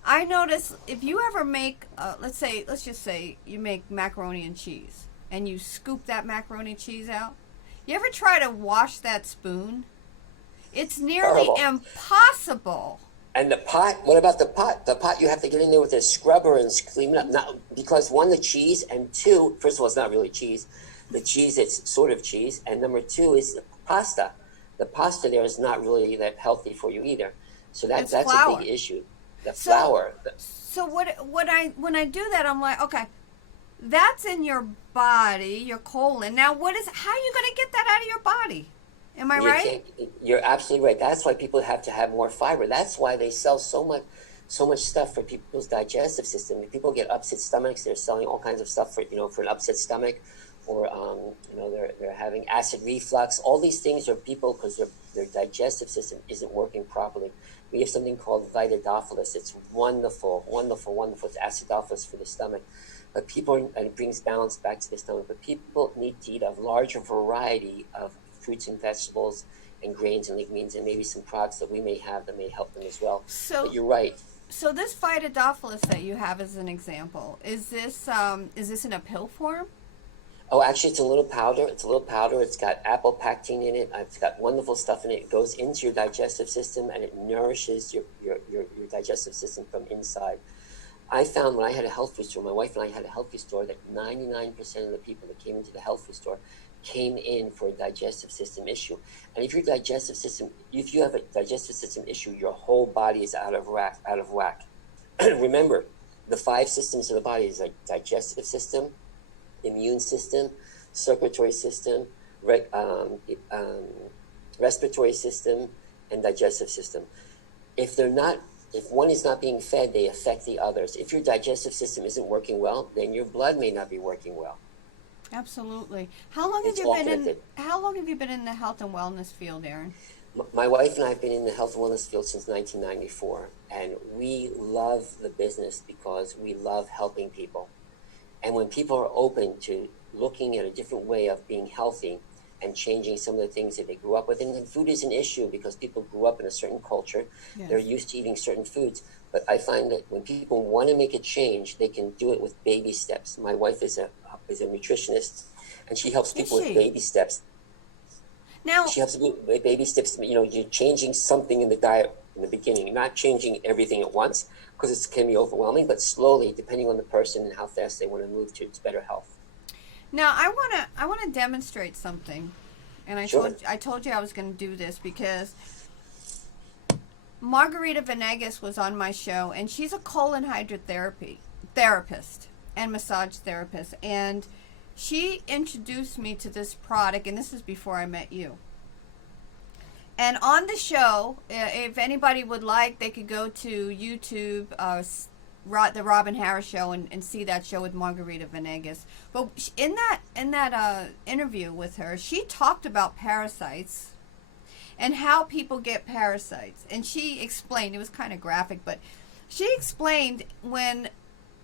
I notice if you ever make, let's just say you make macaroni and cheese, and you scoop that macaroni and cheese out. You ever try to wash that spoon? It's nearly impossible. And the pot, what about the pot? The pot, you have to get in there with a scrubber and clean it up. Not, because one, the cheese, and two, first of all, it's not really cheese. The cheese, it's sort of cheese. And number two is the pasta. The pasta there is not really that healthy for you either. So that's flour. A big issue. The flour. So when I do that, I'm like, okay, that's in your body, your colon. Now, how are you going to get that out of your body? Am I right? You're absolutely right. That's why people have to have more fiber. That's why they sell so much stuff for people's digestive system. People get upset stomachs. They're selling all kinds of stuff for an upset stomach, or they're having acid reflux. All these things are people because their digestive system isn't working properly. We have something called Vitadophilus. It's wonderful, wonderful, wonderful. It's acidophilus for the stomach. But and it brings balance back to the stomach. But people need to eat a larger variety of fruits and vegetables and grains and legumes, and maybe some products that we may have that may help them as well. But you're right. So this Vitadophilus that you have as an example, is this in a pill form? Oh, actually, it's a little powder. It's got apple pectin in it. It's got wonderful stuff in it. It goes into your digestive system, and it nourishes your digestive system from inside. I found when I had a health food store, my wife and I had a health food store, that 99% of the people that came into the health food store came in for a digestive system issue. And if you have a digestive system issue, your whole body is out of whack. Remember, the 5 systems of the body is like digestive system, immune system, circulatory system, respiratory system, and digestive system. If one is not being fed, they affect the others. If your digestive system isn't working well, then your blood may not be working well. Absolutely. How long have you been in the health and wellness field, Aaron? My wife and I have been in the health and wellness field since 1994, and we love the business because we love helping people. And when people are open to looking at a different way of being healthy and changing some of the things that they grew up with, and food is an issue because people grew up in a certain culture, yes. They're used to eating certain foods. But I find that when people want to make a change, they can do it with baby steps. My wife is a nutritionist, and she helps people with baby steps. Now, she helps people with baby steps. You're changing something in the diet in the beginning. You're not changing everything at once because it can be overwhelming, but slowly, depending on the person and how fast they want to move to better health. Now, I want to demonstrate something, and I told you I was going to do this because Margarita Venegas was on my show, and she's a colon hydrotherapy therapist and massage therapist, and she introduced me to this product, and this is before I met you. And on the show, if anybody would like, they could go to YouTube, the Robin Harris show, and see that show with Margarita Venegas. But in that interview with her, she talked about parasites and how people get parasites. And she explained, it was kind of graphic, but she explained when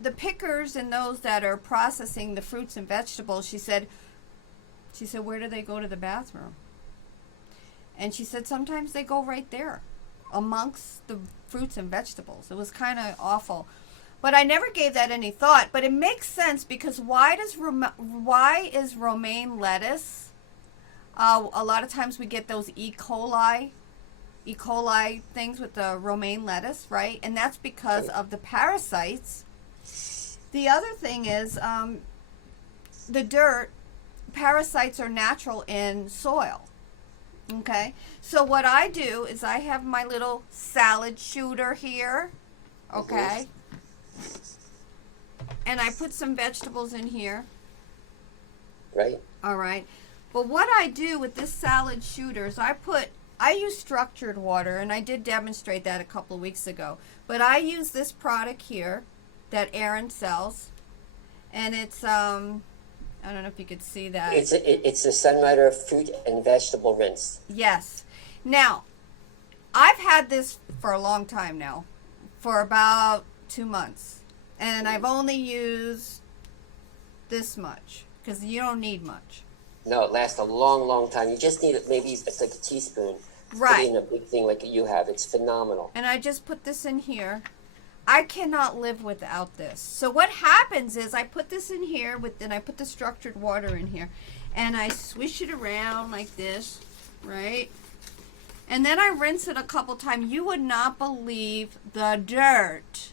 the pickers and those that are processing the fruits and vegetables, she said, where do they go to the bathroom? And she said sometimes they go right there amongst the fruits and vegetables. It was kind of awful. But I never gave that any thought. But it makes sense because why is romaine lettuce? A lot of times we get those E. coli things with the romaine lettuce, right? And that's because of the parasites. The other thing is the dirt. Parasites are natural in soil. Okay, so what I do is I have my little salad shooter here. Okay. and I put some vegetables in here. Right. All right. But what I do with this salad shooter is I use structured water, and I did demonstrate that a couple of weeks ago. But I use this product here that Aaron sells, and it's I don't know if you could see that. It's a Sunrider fruit and vegetable rinse. Yes. Now, I've had this for a long time now, for about 2 months, and I've only used this much because you don't need much. No, it lasts a long, long time. You just need it. Maybe it's like a teaspoon. Right. Put it in a big thing like you have. It's phenomenal. And I just put this in here. I cannot live without this. So what happens is I put this in here and I put the structured water in here, and I swish it around like this, right? And then I rinse it a couple times. You would not believe the dirt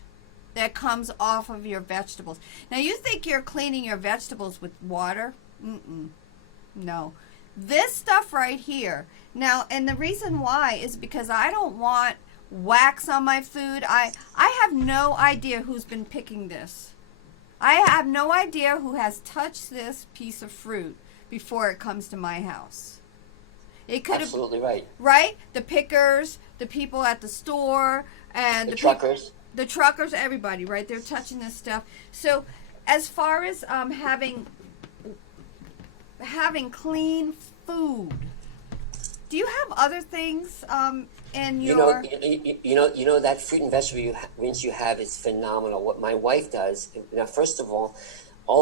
that comes off of your vegetables. Now you think you're cleaning your vegetables with water? No. This stuff right here. Now, and the reason why is because I don't want wax on my food. I have no idea who's been picking this. I have no idea who has touched this piece of fruit before it comes to my house. It could Absolutely right. Right? The pickers, the people at the store, and the truckers. The truckers, everybody, right? They're touching this stuff. So, as far as having clean food, do you have other things in your? You know that fruit and vegetable rinse you have is phenomenal. What my wife does now, first of all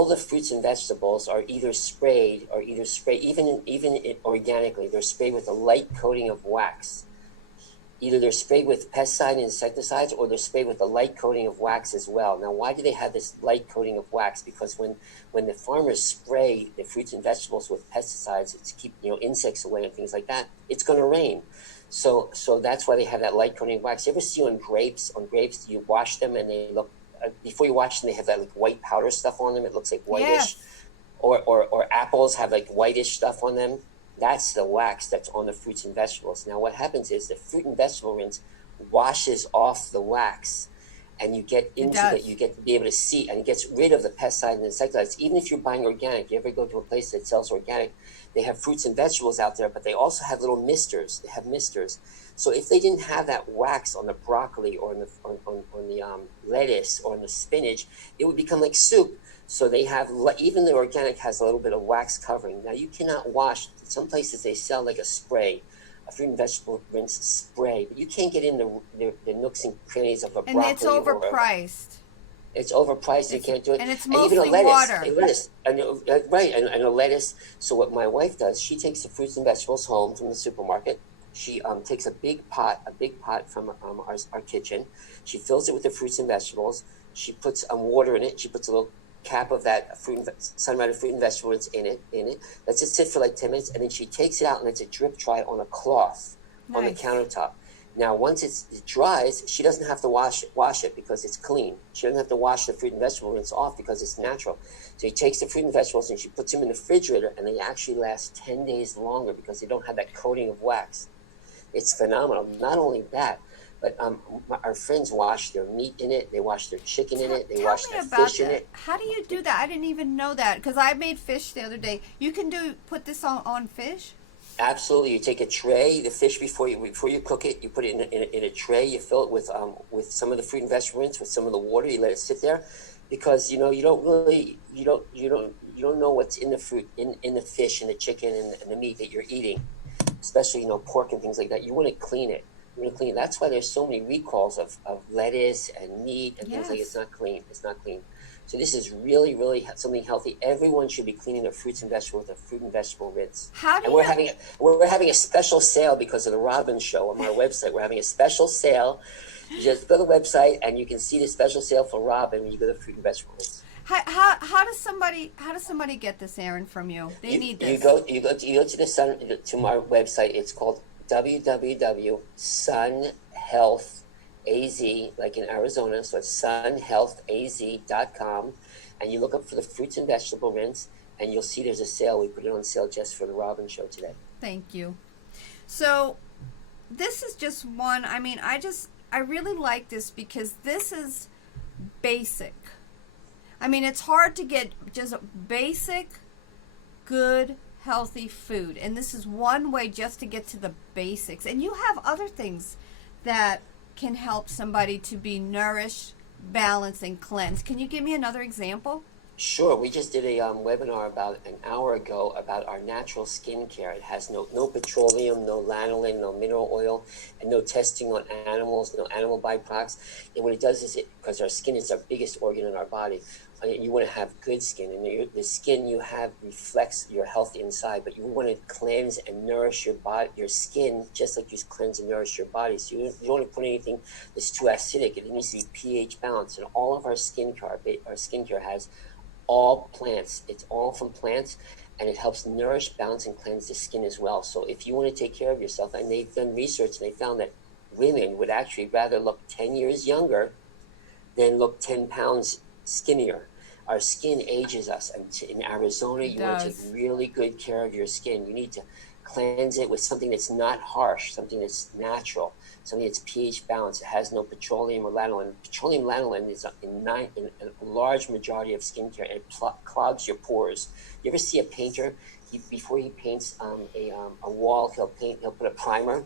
the fruits and vegetables are either sprayed, even organically, they're sprayed with a light coating of wax. Either they're sprayed with pesticide and insecticides, or they're sprayed with a light coating of wax as well. Now, why do they have this light coating of wax? Because when the farmers spray the fruits and vegetables with pesticides to keep insects away and things like that, it's going to rain. So that's why they have that light coating of wax. You ever see on grapes, you wash them and they look, before you wash them, they have that like white powder stuff on them. It looks like whitish. Yes. Or apples have like whitish stuff on them. That's the wax that's on the fruits and vegetables. Now, what happens is the fruit and vegetable rinse washes off the wax, and you get into it. You get to be able to see, and it gets rid of the pesticides and insecticides. Even if you're buying organic, you ever go to a place that sells organic, they have fruits and vegetables out there, but they also have little misters. They have misters. So if they didn't have that wax on the broccoli or on the lettuce or on the spinach, it would become like soup. So they have, even the organic has a little bit of wax covering. Now you cannot wash, some places they sell like a spray, a fruit and vegetable rinse spray, but you can't get in the nooks and crannies of a broccoli. And it's overpriced. It's overpriced, you can't do it. And it's mostly even a lettuce, water. And a lettuce. So what my wife does, she takes the fruits and vegetables home from the supermarket. She takes a big pot from our kitchen. She fills it with the fruits and vegetables. She puts water in it. She puts a little cap of that Sunrider fruit and vegetable in it. Lets it sit for like 10 minutes, and then she takes it out and lets it drip dry on a cloth on the countertop. Now, once it dries, she doesn't have to wash it because it's clean. She doesn't have to wash the fruit and vegetable rinse off because it's natural. So she takes the fruit and vegetables and she puts them in the refrigerator, and they actually last 10 days longer because they don't have that coating of wax. It's phenomenal. Not only that, but our friends wash their meat in it. They wash their chicken in it. They wash their fish in it. How do you do that? I didn't even know that, because I made fish the other day. You can put this on fish? Absolutely. You take a tray, the fish before you cook it. You put it in a tray. You fill it with some of the fruit and vegetable rinse, with some of the water. You let it sit there, because you don't know what's in the fruit, in the fish and the chicken and the meat that you're eating, especially pork and things like that. You want to clean it. That's why there's so many recalls of lettuce and meat and things like it's not clean. It's not clean. So this is really, really something healthy. Everyone should be cleaning their fruits and vegetables with a fruit and vegetable rinse. We're having a special sale because of the Robin show on my website. We're having a special sale. You just go to the website and you can see the special sale for Robin when you go to fruit and vegetable rinse. How does somebody get this, Aaron, from you? They need this. You go to my website. It's called www.sunhealthaz, like in Arizona, so it's sunhealthaz.com, and you look up for the fruits and vegetable rinse, and you'll see there's a sale. We put it on sale just for the Robin show today. Thank you. So this is just one. I mean, I really like this because this is basic. I mean, it's hard to get just basic, good, healthy food. And this is one way just to get to the basics. And you have other things that can help somebody to be nourished, balanced, and cleansed. Can you give me another example? Sure. We just did a webinar about an hour ago about our natural skincare. It has no petroleum, no lanolin, no mineral oil, and no testing on animals, no animal byproducts. And what it does is, because our skin is our biggest organ in our body, you want to have good skin, and the skin you have reflects your health inside. But you want to cleanse and nourish your body, your skin, just like you cleanse and nourish your body. So you don't want to put anything that's too acidic. It needs to be pH balanced. And all of our skincare has all plants. It's all from plants, and it helps nourish, balance, and cleanse the skin as well. So if you want to take care of yourself, and they've done research, and they found that women would actually rather look 10 years younger than look 10 pounds skinnier. Our skin ages us. And in Arizona, you want to take really good care of your skin. You need to cleanse it with something that's not harsh, something that's natural, something that's pH balanced. It has no petroleum or lanolin. Petroleum lanolin is in a large majority of skincare, and it clogs your pores. You ever see a painter, before he paints a wall, he'll put a primer.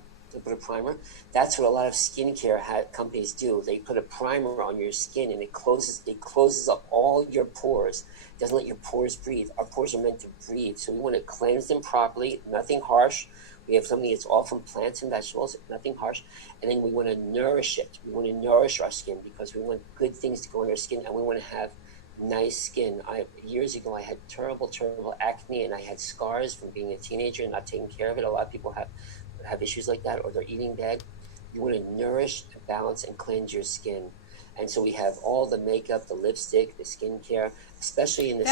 That's what a lot of skincare companies do. They put a primer on your skin, and it closes up all your pores. It doesn't let your pores breathe. Our pores are meant to breathe, so we want to cleanse them properly. Nothing harsh. We have something that's all from plants and vegetables, nothing harsh. And then we want to nourish it. We want to nourish our skin because we want good things to go in our skin, and we want to have nice skin. Years ago, I had terrible acne, and I had scars from being a teenager and not taking care of it. A lot of people have issues like that, or they're eating bad. You want to nourish, balance, and cleanse your skin. And so we have all the makeup, the lipstick, the skincare, especially in the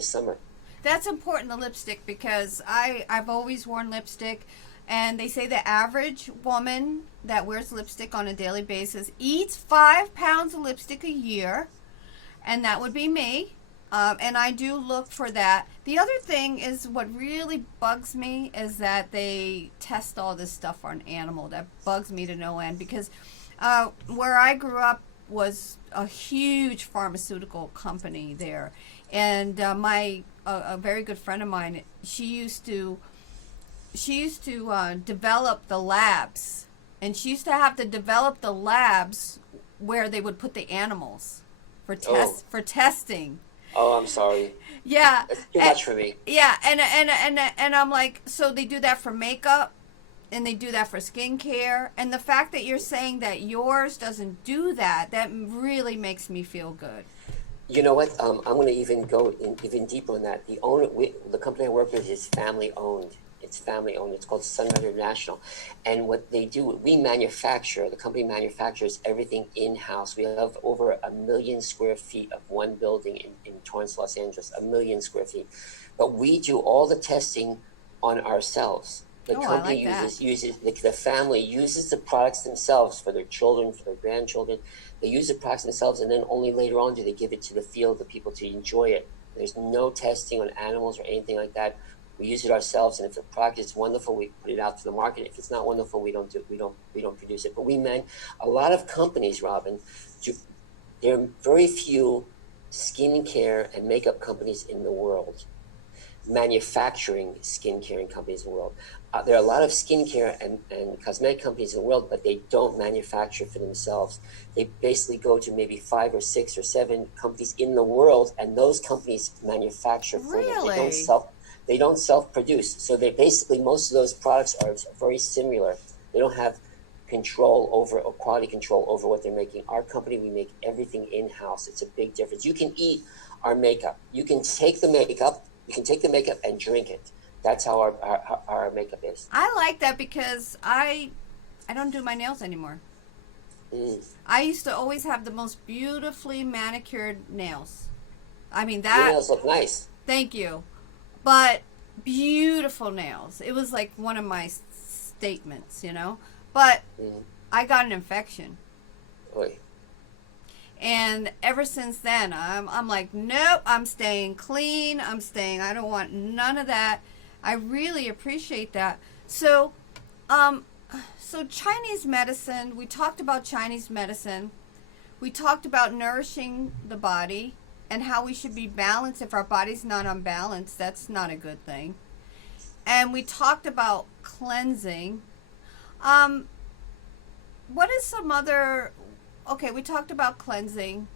summer. That's important, the lipstick, because I've always worn lipstick, and they say the average woman that wears lipstick on a daily basis eats 5 pounds of lipstick a year, and that would be me. And I do look for that. The other thing is, what really bugs me is that they test all this stuff on animal. That bugs me to no end, because where I grew up was a huge pharmaceutical company there. And a very good friend of mine, she used to develop the labs. And she used to have to develop the labs where they would put the animals for testing. Oh, I'm sorry. Yeah. That's too much for me. Yeah, and I'm like, so they do that for makeup, and they do that for skincare, and the fact that you're saying that yours doesn't do that really makes me feel good. You know what? I'm going to even go even deeper on that. The company I work with is family owned. It's family owned. It's called Sunrise International. And what they do, the company manufactures everything in-house. We have over 1 million square feet of one building in Torrance, Los Angeles, 1 million square feet. But we do all the testing on ourselves. The company the family uses the products themselves for their children, for their grandchildren. They use the products themselves, and then only later on do they give it to the field, the people to enjoy it. There's no testing on animals or anything like that. We use it ourselves, and if the product is wonderful, we put it out to the market. If it's not wonderful, we don't produce it. But a lot of companies, Robin, there are very few skincare and makeup companies in the world, manufacturing skincare companies in the world. There are a lot of skincare and cosmetic companies in the world, but they don't manufacture for themselves. They basically go to maybe 5 or 6 or 7 companies in the world, and those companies manufacture for them. They don't self-produce. So most of those products are very similar. They don't have quality control over what they're making. Our company, we make everything in-house. It's a big difference. You can eat our makeup. You can take the makeup and drink it. That's how our makeup is. I like that because I don't do my nails anymore. I used to always have the most beautifully manicured nails. I mean, your nails look nice. Thank you. But beautiful nails. It was like one of my statements, you know. But I got an infection. Oy. And ever since then, I'm like, nope, I'm staying clean. I don't want none of that. I really appreciate that. So Chinese medicine, we talked about Chinese medicine. We talked about nourishing the body and how we should be balanced. If our body's not unbalanced, that's not a good thing. And we talked about cleansing. What is some other... Okay, we talked about cleansing.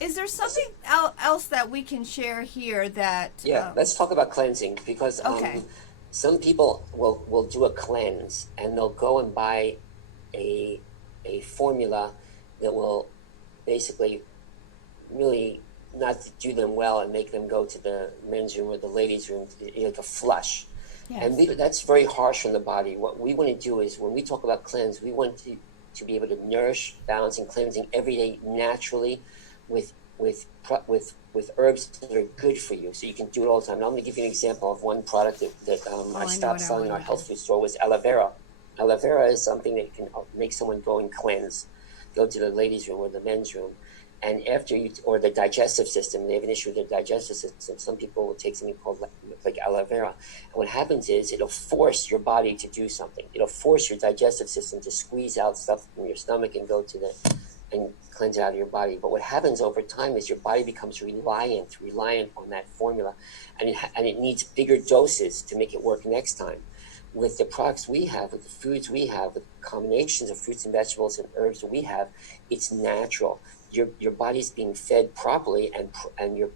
Is there something else that we can share here that... Yeah, let's talk about cleansing, because Okay. some people will do a cleanse, and they'll go and buy a formula that will basically really not do them well and make them go to the men's room or the ladies' room, like a flush. Yes. And that's very harsh on the body. What we want to do is, when we talk about cleanse, we want to be able to nourish, balance, and cleansing every day naturally with herbs that are good for you, so you can do it all the time. Now I'm going to give you an example of one product that I stopped selling in our health food store, was aloe vera. Aloe vera is something that can make someone go and cleanse, go to the ladies' room or the men's room. And or the digestive system, they have an issue with their digestive system. Some people will take something called like aloe vera. And what happens is, it'll force your body to do something. It'll force your digestive system to squeeze out stuff from your stomach and and cleanse it out of your body. But what happens over time is your body becomes reliant on that formula, and it needs bigger doses to make it work next time. With the products we have, with the foods we have, with combinations of fruits and vegetables and herbs that we have, it's natural. Your body's being fed properly, and your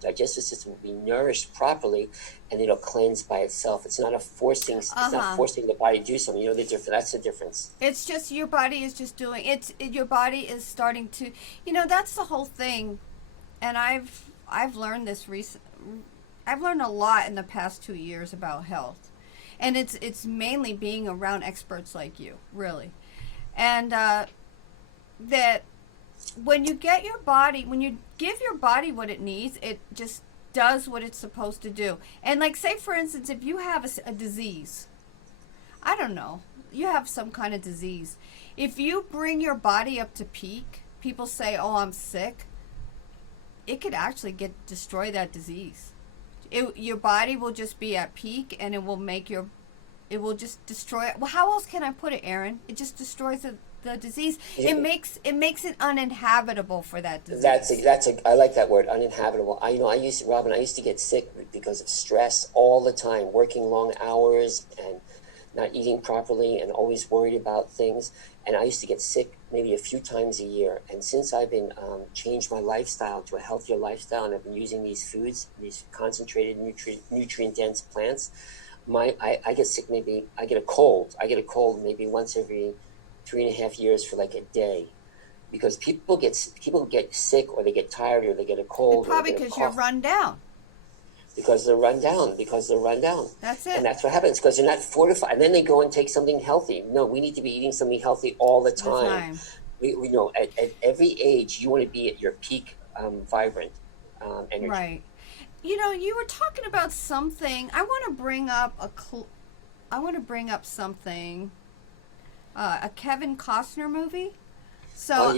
digestive system will be nourished properly, and it'll cleanse by itself. It's not forcing the body to do something. You know the difference. That's the difference. It's just your body is just doing it. Your body is starting to, that's the whole thing. And I've learned this I've learned a lot in the past 2 years about health, and it's mainly being around experts like you, really, and that. When you give your body what it needs, it just does what it's supposed to do. And like, say for instance, if you have a disease, I don't know, you have some kind of disease. If you bring your body up to peak, people say, "Oh, I'm sick." It could actually destroy that disease. Your body will just be at peak, and it will just destroy it. Well, how else can I put it, Aaron? It just destroys the disease. It makes it uninhabitable for that disease. I like that word, uninhabitable. Robin, I used to get sick because of stress all the time, working long hours and not eating properly and always worried about things. And I used to get sick maybe a few times a year. And since I've been changed my lifestyle to a healthier lifestyle, and I've been using these foods, these concentrated nutrient dense plants, I get sick. Maybe I get a cold maybe once every 3.5 years for like a day, because people get sick, or they get tired, or they get a cold. Probably because you're run down. Because they're run down. That's it. And that's what happens, because they're not fortified. And then they go and take something healthy. No, we need to be eating something healthy all the time. We know at every age you want to be at your peak vibrant energy. Right. You were talking about something. I want to bring up something. A Kevin Costner movie. So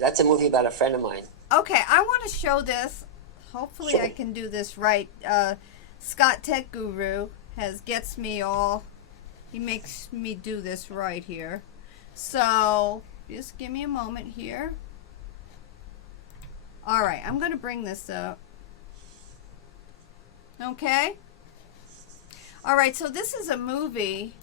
that's a movie about a friend of mine. Okay, I want to show this. Hopefully, sure. I can do this right. Scott Tech Guru gets me all. He makes me do this right here. So just give me a moment here. All right, I'm going to bring this up. Okay. All right, so this is a movie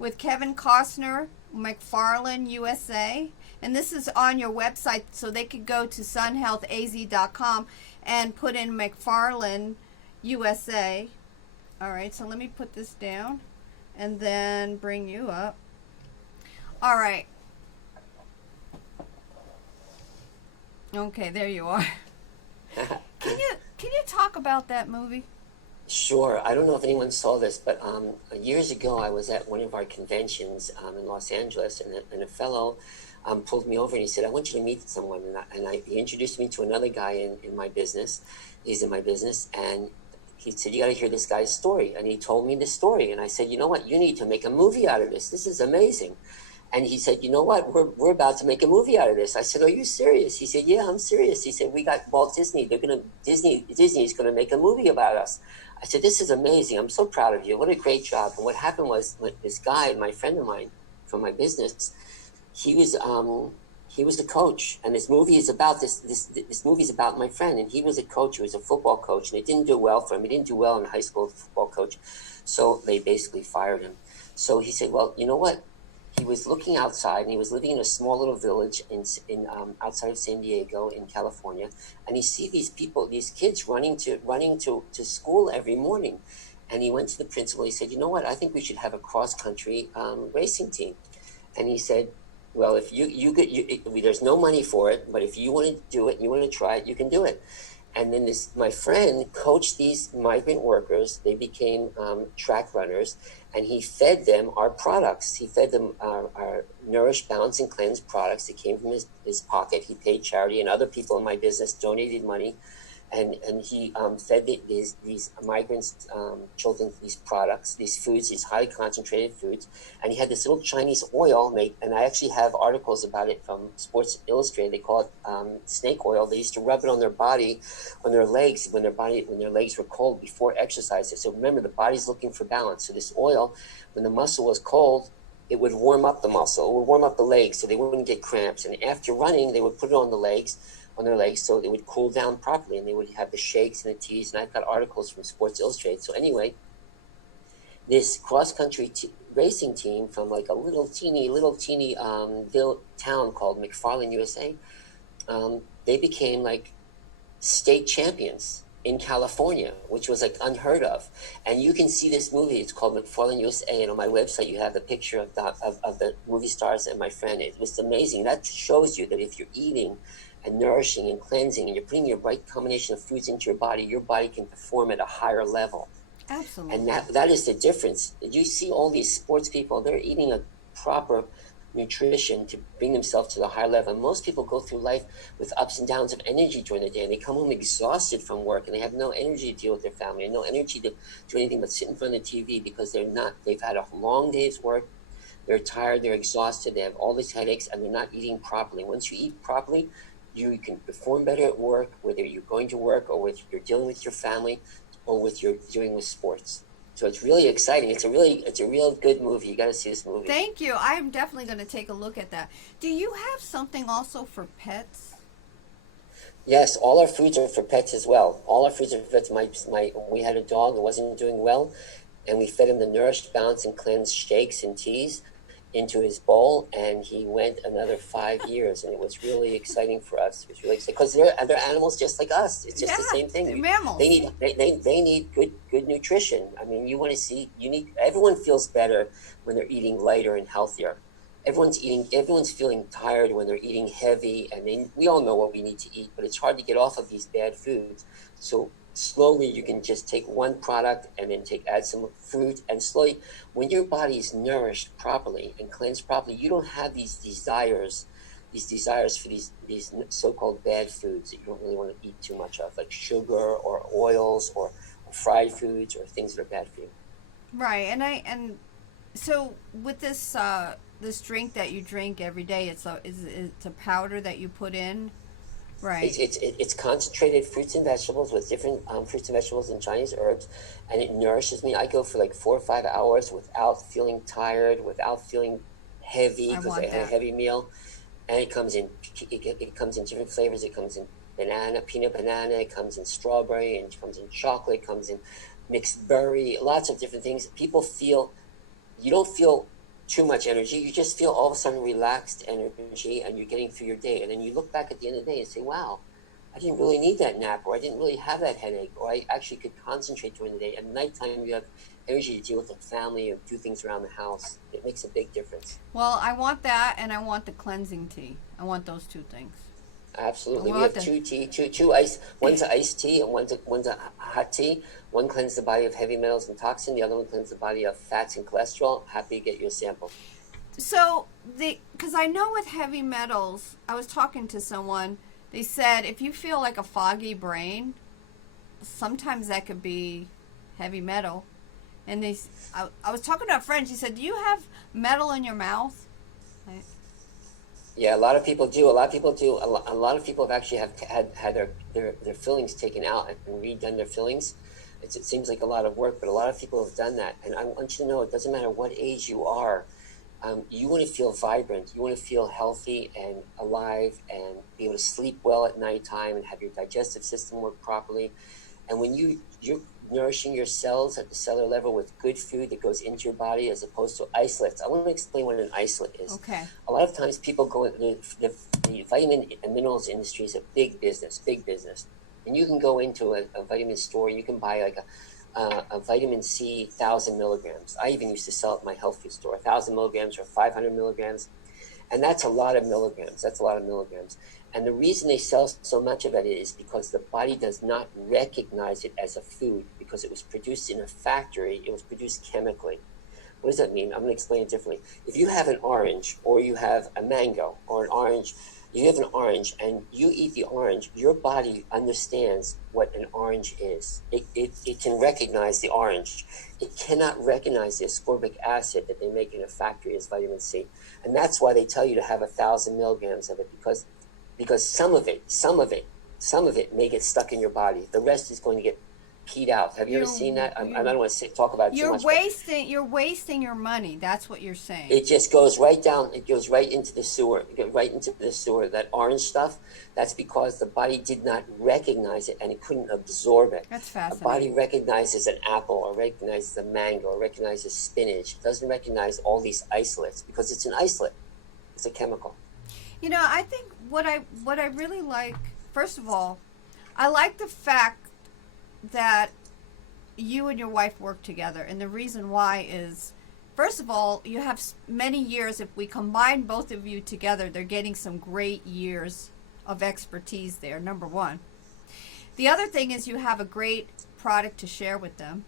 with Kevin Costner, McFarland USA, and this is on your website, so they could go to sunhealthaz.com and put in McFarland USA. All right, so let me put this down and then bring you up. All right. Okay, there you are. Can you talk about that movie? Sure. I don't know if anyone saw this, but years ago I was at one of our conventions in Los Angeles, and a fellow pulled me over and he said, "I want you to meet someone." And he introduced me to another guy in my business. He's in my business, and he said, "You got to hear this guy's story." And he told me the story, and I said, "You know what? You need to make a movie out of this. This is amazing." And he said, "You know what? We're about to make a movie out of this." I said, "Are you serious?" He said, "Yeah, I'm serious." He said, "We got Walt Disney. Disney's gonna make a movie about us." I said, "This is amazing. I'm so proud of you. What a great job." And what happened was, this guy, my friend of mine from my business, he was he was a coach, and this movie is about this movie is about my friend, and he was a coach. He was a football coach, and it didn't do well for him. He didn't do well in high school as a football coach, so they basically fired him. So he said, well, you know what? He was looking outside, and he was living in a small little village in outside of San Diego in California, and he see these people, these kids running to school every morning. And he went to the principal. He said, you know what? I think we should have a cross-country racing team. And he said, well, if there's no money for it, but if you want to do it, you want to try it, you can do it. And then my friend coached these migrant workers. They became track runners, and he fed them our products. He fed them our Nourish, Balance, and Cleanse products that came from his pocket. He paid charity, and other people in my business donated money. And he fed these migrants' children these products, these foods, these highly concentrated foods. And he had this little Chinese oil made, and I actually have articles about it from Sports Illustrated. They call it snake oil. They used to rub it on their body, on their legs, when their legs were cold before exercise. So remember, the body's looking for balance. So this oil, when the muscle was cold, it would warm up the muscle, it would warm up the legs so they wouldn't get cramps. And after running, they would put it on their legs so it would cool down properly, and they would have the shakes and the teas. And I've got articles from Sports Illustrated. So anyway, this cross-country racing team from like a little teeny town called McFarland, USA, they became like state champions in California, which was like unheard of. And you can see this movie. It's called McFarland, USA, and on my website you have the picture of the movie stars and my friend. It was amazing. That shows you that if you're eating and nourishing and cleansing, and you're putting your right combination of foods into your body can perform at a higher level. Absolutely. And that is the difference. You see all these sports people, they're eating a proper nutrition to bring themselves to the higher level. And most people go through life with ups and downs of energy during the day, and they come home exhausted from work, and they have no energy to deal with their family, and no energy to do anything but sit in front of the TV because they've had a long day's work. They're tired, they're exhausted, they have all these headaches, and they're not eating properly. Once you eat properly, you can perform better at work, whether you're going to work or whether you're dealing with your family or with you're doing with sports. So it's really exciting. It's a real good movie. You got to see this movie. Thank you. I am definitely going to take a look at that. Do you have something also for pets? Yes, all our foods are for pets as well. All our foods are for pets. We had a dog that wasn't doing well, and we fed him the Nourish, Balance, and Cleanse shakes and teas into his bowl, and he went another 5 years, and it was really exciting for us. It was really exciting because they're animals just like us. It's just the same thing. They're mammals. They need good nutrition. I mean, everyone feels better when they're eating lighter and healthier. Everyone's feeling tired when they're eating heavy, and we all know what we need to eat, but it's hard to get off of these bad foods. So slowly you can just take one product and then add some fruit, and slowly, when your body is nourished properly and cleansed properly, you don't have these desires for these so-called bad foods that you don't really want to eat too much of, like sugar or oils or fried foods or things that are bad for you. Right, and so with this this drink that you drink every day, it's a powder that you put in. Right. It's concentrated fruits and vegetables with different fruits and vegetables and Chinese herbs, and it nourishes me. I go for like 4 or 5 hours without feeling tired, without feeling heavy because I had a heavy meal. And it comes in different flavors. It comes in peanut banana. It comes in strawberry, and it comes in chocolate. It comes in mixed berry. Lots of different things. You don't feel too much energy. You just feel all of a sudden relaxed energy, and you're getting through your day. And then you look back at the end of the day and say, wow, I didn't really need that nap, or I didn't really have that headache, or I actually could concentrate during the day. At nighttime, you have energy to deal with the family and do things around the house. It makes a big difference. Well, I want that, and I want the cleansing tea. I want those two things. Absolutely. We have two ice. One's an iced tea and one's a hot tea. One cleanses the body of heavy metals and toxin. The other one cleanses the body of fats and cholesterol. Happy to get you a sample. So, because I know with heavy metals, I was talking to someone, they said if you feel like a foggy brain, sometimes that could be heavy metal. And I was talking to a friend, she said, do you have metal in your mouth? Yeah, a lot of people do. A lot of people do. A lot of people have actually had their fillings taken out and redone their fillings. It seems like a lot of work, but a lot of people have done that. And I want you to know, it doesn't matter what age you are. you want to feel vibrant. You want to feel healthy and alive and be able to sleep well at nighttime and have your digestive system work properly. And when you're nourishing your cells at the cellular level with good food that goes into your body as opposed to isolates. I want to explain what an isolate is. Okay. A lot of times people go in the vitamin and minerals industry is a big business. And you can go into a vitamin store, you can buy like a vitamin C 1,000 milligrams. I even used to sell it at my health food store, 1,000 milligrams or 500 milligrams. And that's a lot of milligrams. And the reason they sell so much of it is because the body does not recognize it as a food because it was produced in a factory. It was produced chemically. What does that mean? I'm going to explain it differently. If you have an orange or you have a mango or an orange, you have an orange and you eat the orange, your body understands what an orange is. It can recognize the orange. It cannot recognize the ascorbic acid that they make in a factory as vitamin C. And that's why they tell you to have 1,000 milligrams of it because some of it may get stuck in your body. The rest is going to get peed out. Have you ever seen that? I don't want to talk about it too much. You're wasting your money. That's what you're saying. It just goes right down. It goes right into the sewer. That orange stuff, that's because the body did not recognize it and it couldn't absorb it. That's fascinating. The body recognizes an apple or recognizes a mango or recognizes spinach. It doesn't recognize all these isolates because it's an isolate. It's a chemical. You know, I think what I really like, first of all, I like the fact that you and your wife work together. And the reason why is, first of all, you have many years. If we combine both of you together, they're getting some great years of expertise there, number one. The other thing is you have a great product to share with them.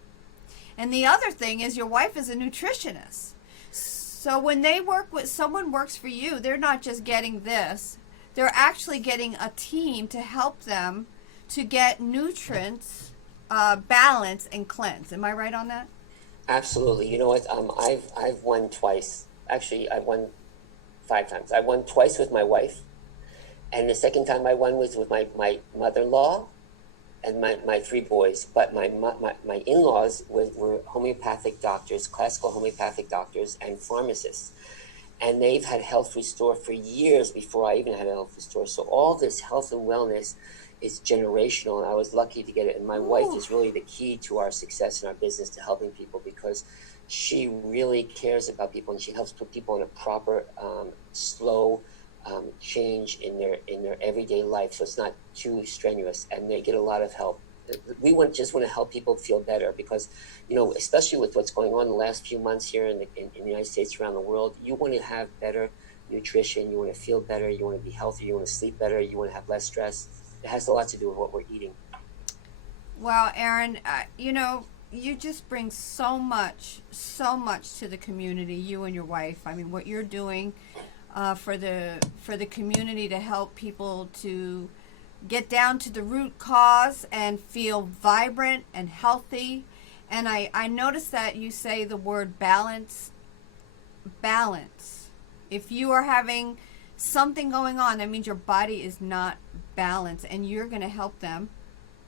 And the other thing is your wife is a nutritionist. So when they work with someone works for you, they're not just getting this. They're actually getting a team to help them to get nutrients, balance, and cleanse. Am I right on that? Absolutely. You know what? I've won twice. Actually, I've won 5 times. I won twice with my wife, and the second time I won was with my mother-in-law and my 3 boys. But my in-laws were homeopathic doctors, classical homeopathic doctors, and pharmacists. And they've had health food store for years before I even had a health food store. So all this health and wellness is generational, and I was lucky to get it. And my wife is really the key to our success in our business, to helping people, because she really cares about people and she helps put people in a proper, slow change in their everyday life, so it's not too strenuous, and they get a lot of help. We just want to help people feel better because, you know, especially with what's going on the last few months here in the United States, around the world, you want to have better nutrition, you want to feel better, you want to be healthier, you want to sleep better, you want to have less stress. It has a lot to do with what we're eating. Well, Aaron, you know, you just bring so much to the community, you and your wife. I mean, what you're doing for the community to help people to get down to the root cause and feel vibrant and healthy. And I noticed that you say the word balance. If you are having something going on, that means your body is not balanced, and you're going to help them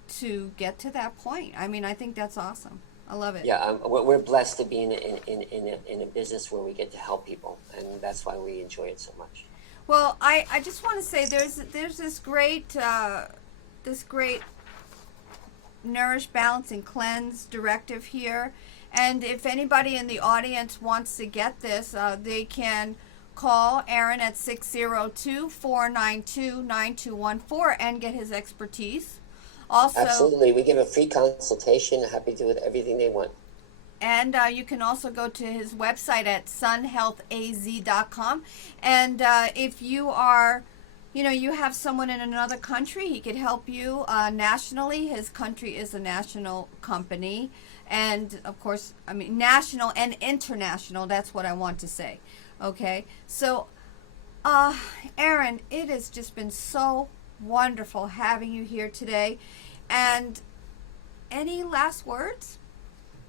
to get to that point. I mean, I think that's awesome. I love it. Yeah, we're blessed to be in a business where we get to help people, and that's why we enjoy it so much. Well, I just want to say there's this great Nourish, Balance, and Cleanse directive here, and if anybody in the audience wants to get this, they can call Aaron at 602-492-9214 and get his expertise. Also, absolutely, we give a free consultation. Happy to do with everything they want. And you can also go to his website at sunhealthaz.com. And if you are, you know, you have someone in another country, he could help you nationally. His country is a national company. And, of course, I mean, national and international, that's what I want to say. Okay? So, Aaron, it has just been so wonderful having you here today. And any last words?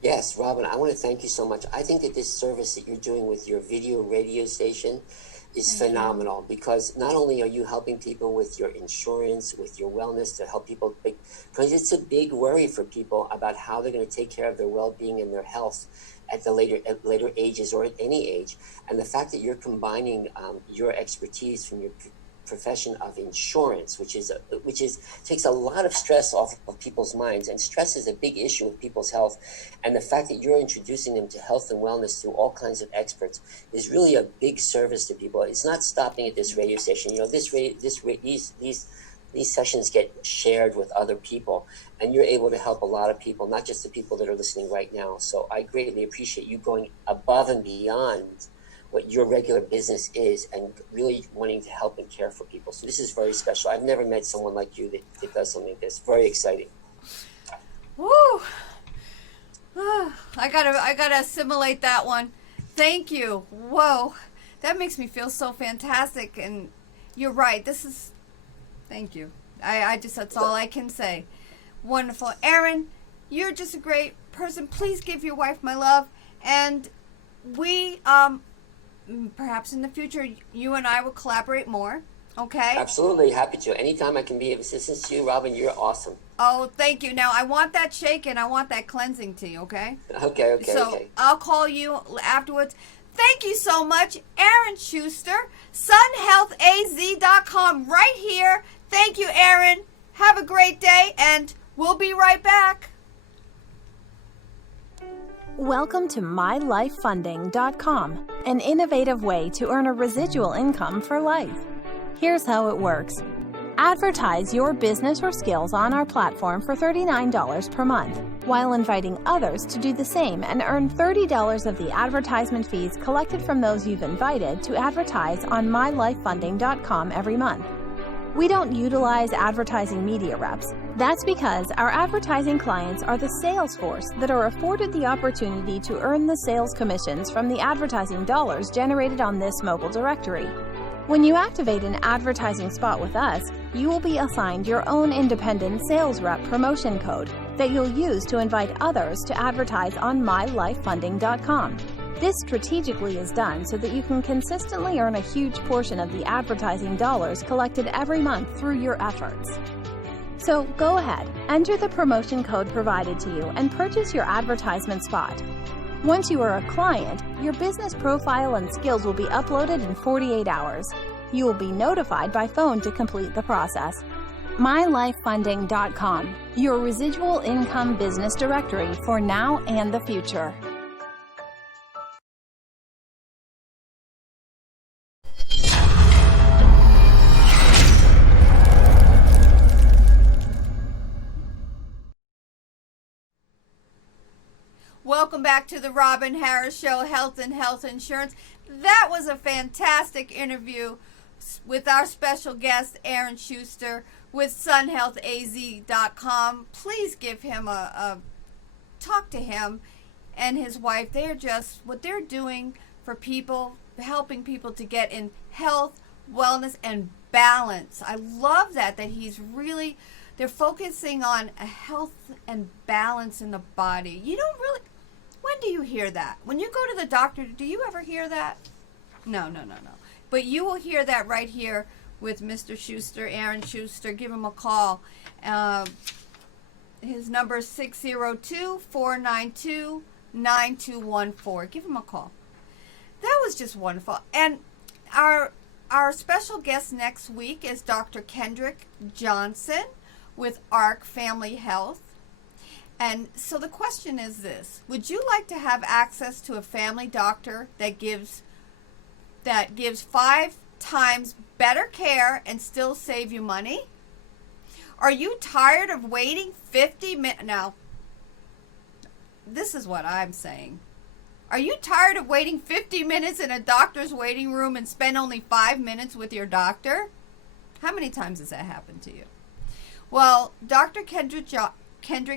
Yes, Robin, I want to thank you so much. I think that this service that you're doing with your video radio station is phenomenal, because not only are you helping people with your insurance, with your wellness, to help people, because it's a big worry for people about how they're going to take care of their well-being and their health. at later ages or at any age. And the fact that you're combining your expertise from your profession of insurance, which takes a lot of stress off of people's minds, and stress is a big issue with people's health. And the fact that you're introducing them to health and wellness through all kinds of experts is really a big service to people. It's not stopping at this radio station. These sessions get shared with other people, and you're able to help a lot of people, not just the people that are listening right now. So I greatly appreciate you going above and beyond what your regular business is and really wanting to help and care for people. So this is very special. I've never met someone like you that does something like this. Very exciting. Woo! I gotta assimilate that one. Thank you. Whoa, that makes me feel so fantastic. And you're right. Thank you. That's all I can say. Wonderful. Aaron, you're just a great person. Please give your wife my love. And we, perhaps in the future, you and I will collaborate more. Okay? Absolutely. Happy to. Anytime I can be of assistance to you, Robin, you're awesome. Oh, thank you. Now, I want that shake and I want that cleansing tea, okay? Okay. So I'll call you afterwards. Thank you so much, Aaron Shuster, sunhealthaz.com right here. Thank you, Aaron. Have a great day, and we'll be right back. Welcome to MyLifeFunding.com, an innovative way to earn a residual income for life. Here's how it works. Advertise your business or skills on our platform for $39 per month, while inviting others to do the same and earn $30 of the advertisement fees collected from those you've invited to advertise on MyLifeFunding.com every month. We don't utilize advertising media reps. That's because our advertising clients are the sales force that are afforded the opportunity to earn the sales commissions from the advertising dollars generated on this mobile directory. When you activate an advertising spot with us, you will be assigned your own independent sales rep promotion code that you'll use to invite others to advertise on MyLifeFunding.com. This strategically is done so that you can consistently earn a huge portion of the advertising dollars collected every month through your efforts. So go ahead, enter the promotion code provided to you and purchase your advertisement spot. Once you are a client, your business profile and skills will be uploaded in 48 hours. You will be notified by phone to complete the process. MyLifeFunding.com, your residual income business directory for now and the future. Welcome back to the Robin Harris Show, Health and Health Insurance. That was a fantastic interview with our special guest, Aaron Shuster, with sunhealthaz.com. Please give him talk to him and his wife. They're just, what they're doing for people, helping people to get in health, wellness, and balance. I love that they're focusing on a health and balance in the body. You don't really, when do you hear that? When you go to the doctor, do you ever hear that? No. But you will hear that right here with Mr. Shuster, Aaron Shuster. Give him a call. His number is 602-492-9214. Give him a call. That was just wonderful. And our special guest next week is Dr. Kendrick Johnson with ARC Family Health. And so the question is this: would you like to have access to a family doctor that gives 5 times better care and still save you money? Are you tired of waiting 50 minutes? Now, this is what I'm saying. Are you tired of waiting 50 minutes in a doctor's waiting room and spend only 5 minutes with your doctor? How many times has that happened to you? Well, Dr. Kendrick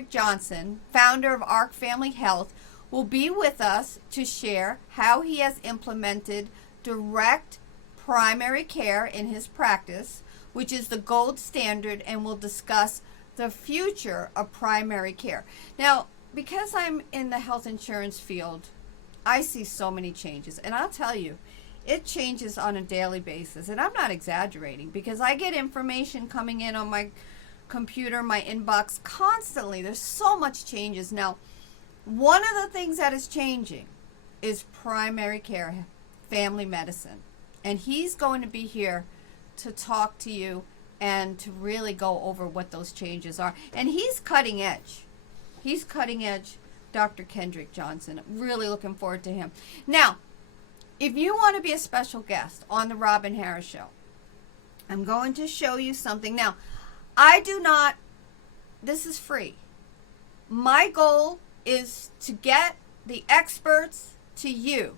Johnson, founder of ARC Family Health, will be with us to share how he has implemented direct primary care in his practice, which is the gold standard, and we'll discuss the future of primary care. Now, because I'm in the health insurance field, I see so many changes, and I'll tell you, it changes on a daily basis, and I'm not exaggerating, because I get information coming in on my computer, my inbox constantly. There's so much changes. Now, One of the things that is changing is primary care, family medicine. And he's going to be here to talk to you and to really go over what those changes are. And he's cutting edge. He's cutting edge, Dr. Kendrick Johnson. Really looking forward to him. Now, if you want to be a special guest on the Robin Harris Show, I'm going to show you something. Now, this is free. My goal is to get the experts to you.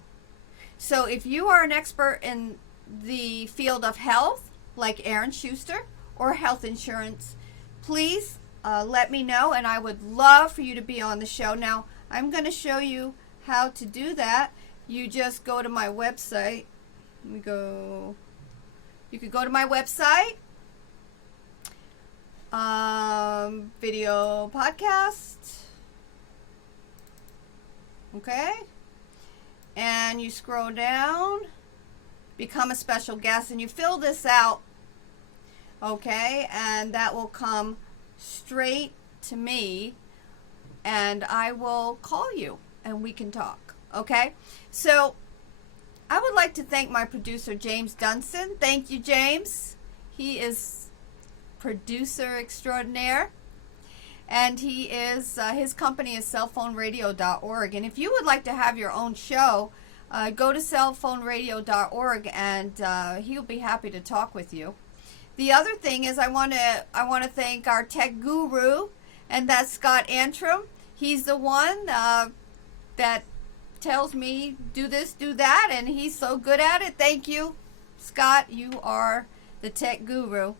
So if you are an expert in the field of health, like Aaron Shuster, or health insurance, please let me know, and I would love for you to be on the show. Now, I'm going to show you how to do that. You just go to my website. You could go to my website, video podcast, okay, and you scroll down, become a special guest, and you fill this out, okay, and that will come straight to me, and I will call you and we can talk, okay? So I would like to thank my producer, James Dunson. Thank you, James. He is producer extraordinaire, and he is his company is cellphoneradio.org. And if you would like to have your own show, go to cellphoneradio.org, and he'll be happy to talk with you. The other thing is I want to thank our tech guru, and that's Scott Antrim. He's the one that tells me do this, do that, and he's so good at it. Thank you, Scott. You are the tech guru.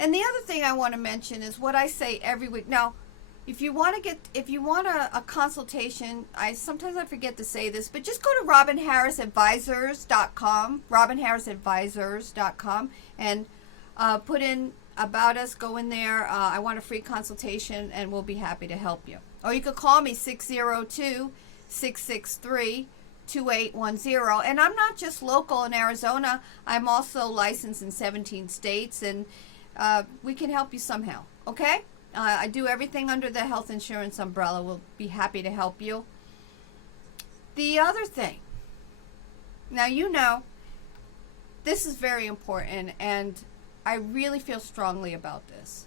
And the other thing I want to mention is what I say every week. Now, if you want a consultation, sometimes I forget to say this, but just go to robinharrisadvisors.com, robinharrisadvisors.com, and put in about us, go in there. I want a free consultation, and we'll be happy to help you. Or you could call me 602-663-2810. And I'm not just local in Arizona. I'm also licensed in 17 states, and we can help you somehow, okay? I do everything under the health insurance umbrella. We'll be happy to help you. The other thing, now you know, this is very important, and I really feel strongly about this.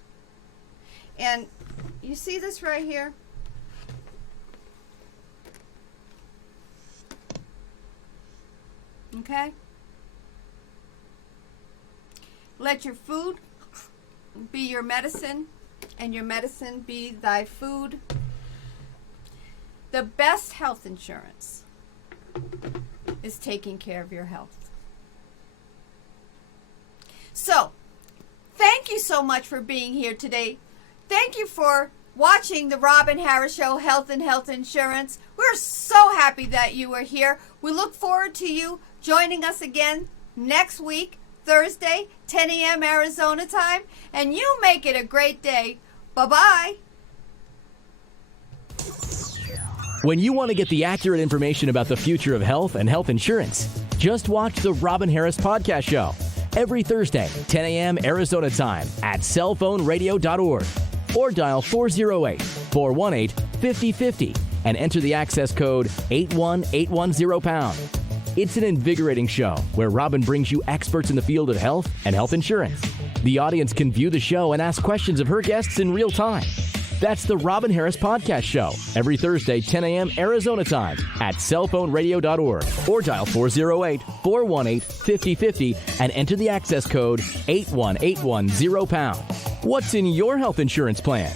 And you see this right here? Okay? Let your food be your medicine, and your medicine be thy food. The best health insurance is taking care of your health. So, thank you so much for being here today. Thank you for watching the Robin Harris Show, Health and Health Insurance. We're so happy that you are here. We look forward to you joining us again next week, Thursday, 10 a.m. Arizona time. And you make it a great day. Bye-bye. When you want to get the accurate information about the future of health and health insurance, just watch the Robin Harris Podcast Show every Thursday, 10 a.m. Arizona time at cellphoneradio.org, or dial 408-418-5050 and enter the access code 81810#. It's an invigorating show where Robin brings you experts in the field of health and health insurance. The audience can view the show and ask questions of her guests in real time. That's the Robin Harris Podcast Show every Thursday, 10 a.m. Arizona time at cellphoneradio.org, or dial 408-418-5050 and enter the access code 81810#. What's in your health insurance plan?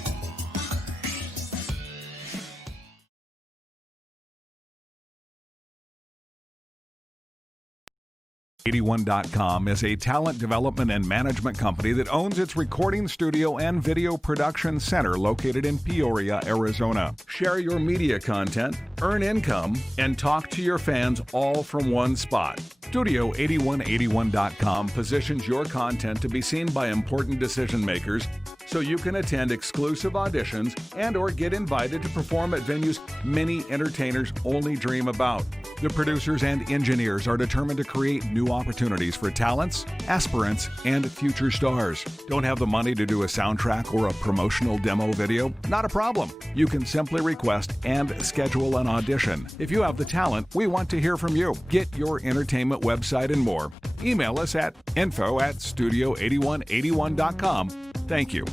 81.com is a talent development and management company that owns its recording studio and video production center located in Peoria, Arizona. Share your media content, earn income, and talk to your fans all from one spot. Studio8181.com positions your content to be seen by important decision makers so you can attend exclusive auditions and or get invited to perform at venues many entertainers only dream about. The producers and engineers are determined to create new opportunities for talents, aspirants, and future stars. Don't have the money to do a soundtrack or a promotional demo video? Not a problem. You can simply request and schedule an audition. If you have the talent, we want to hear from you. Get your entertainment website and more. Email us at info@studio8181.com. Thank you.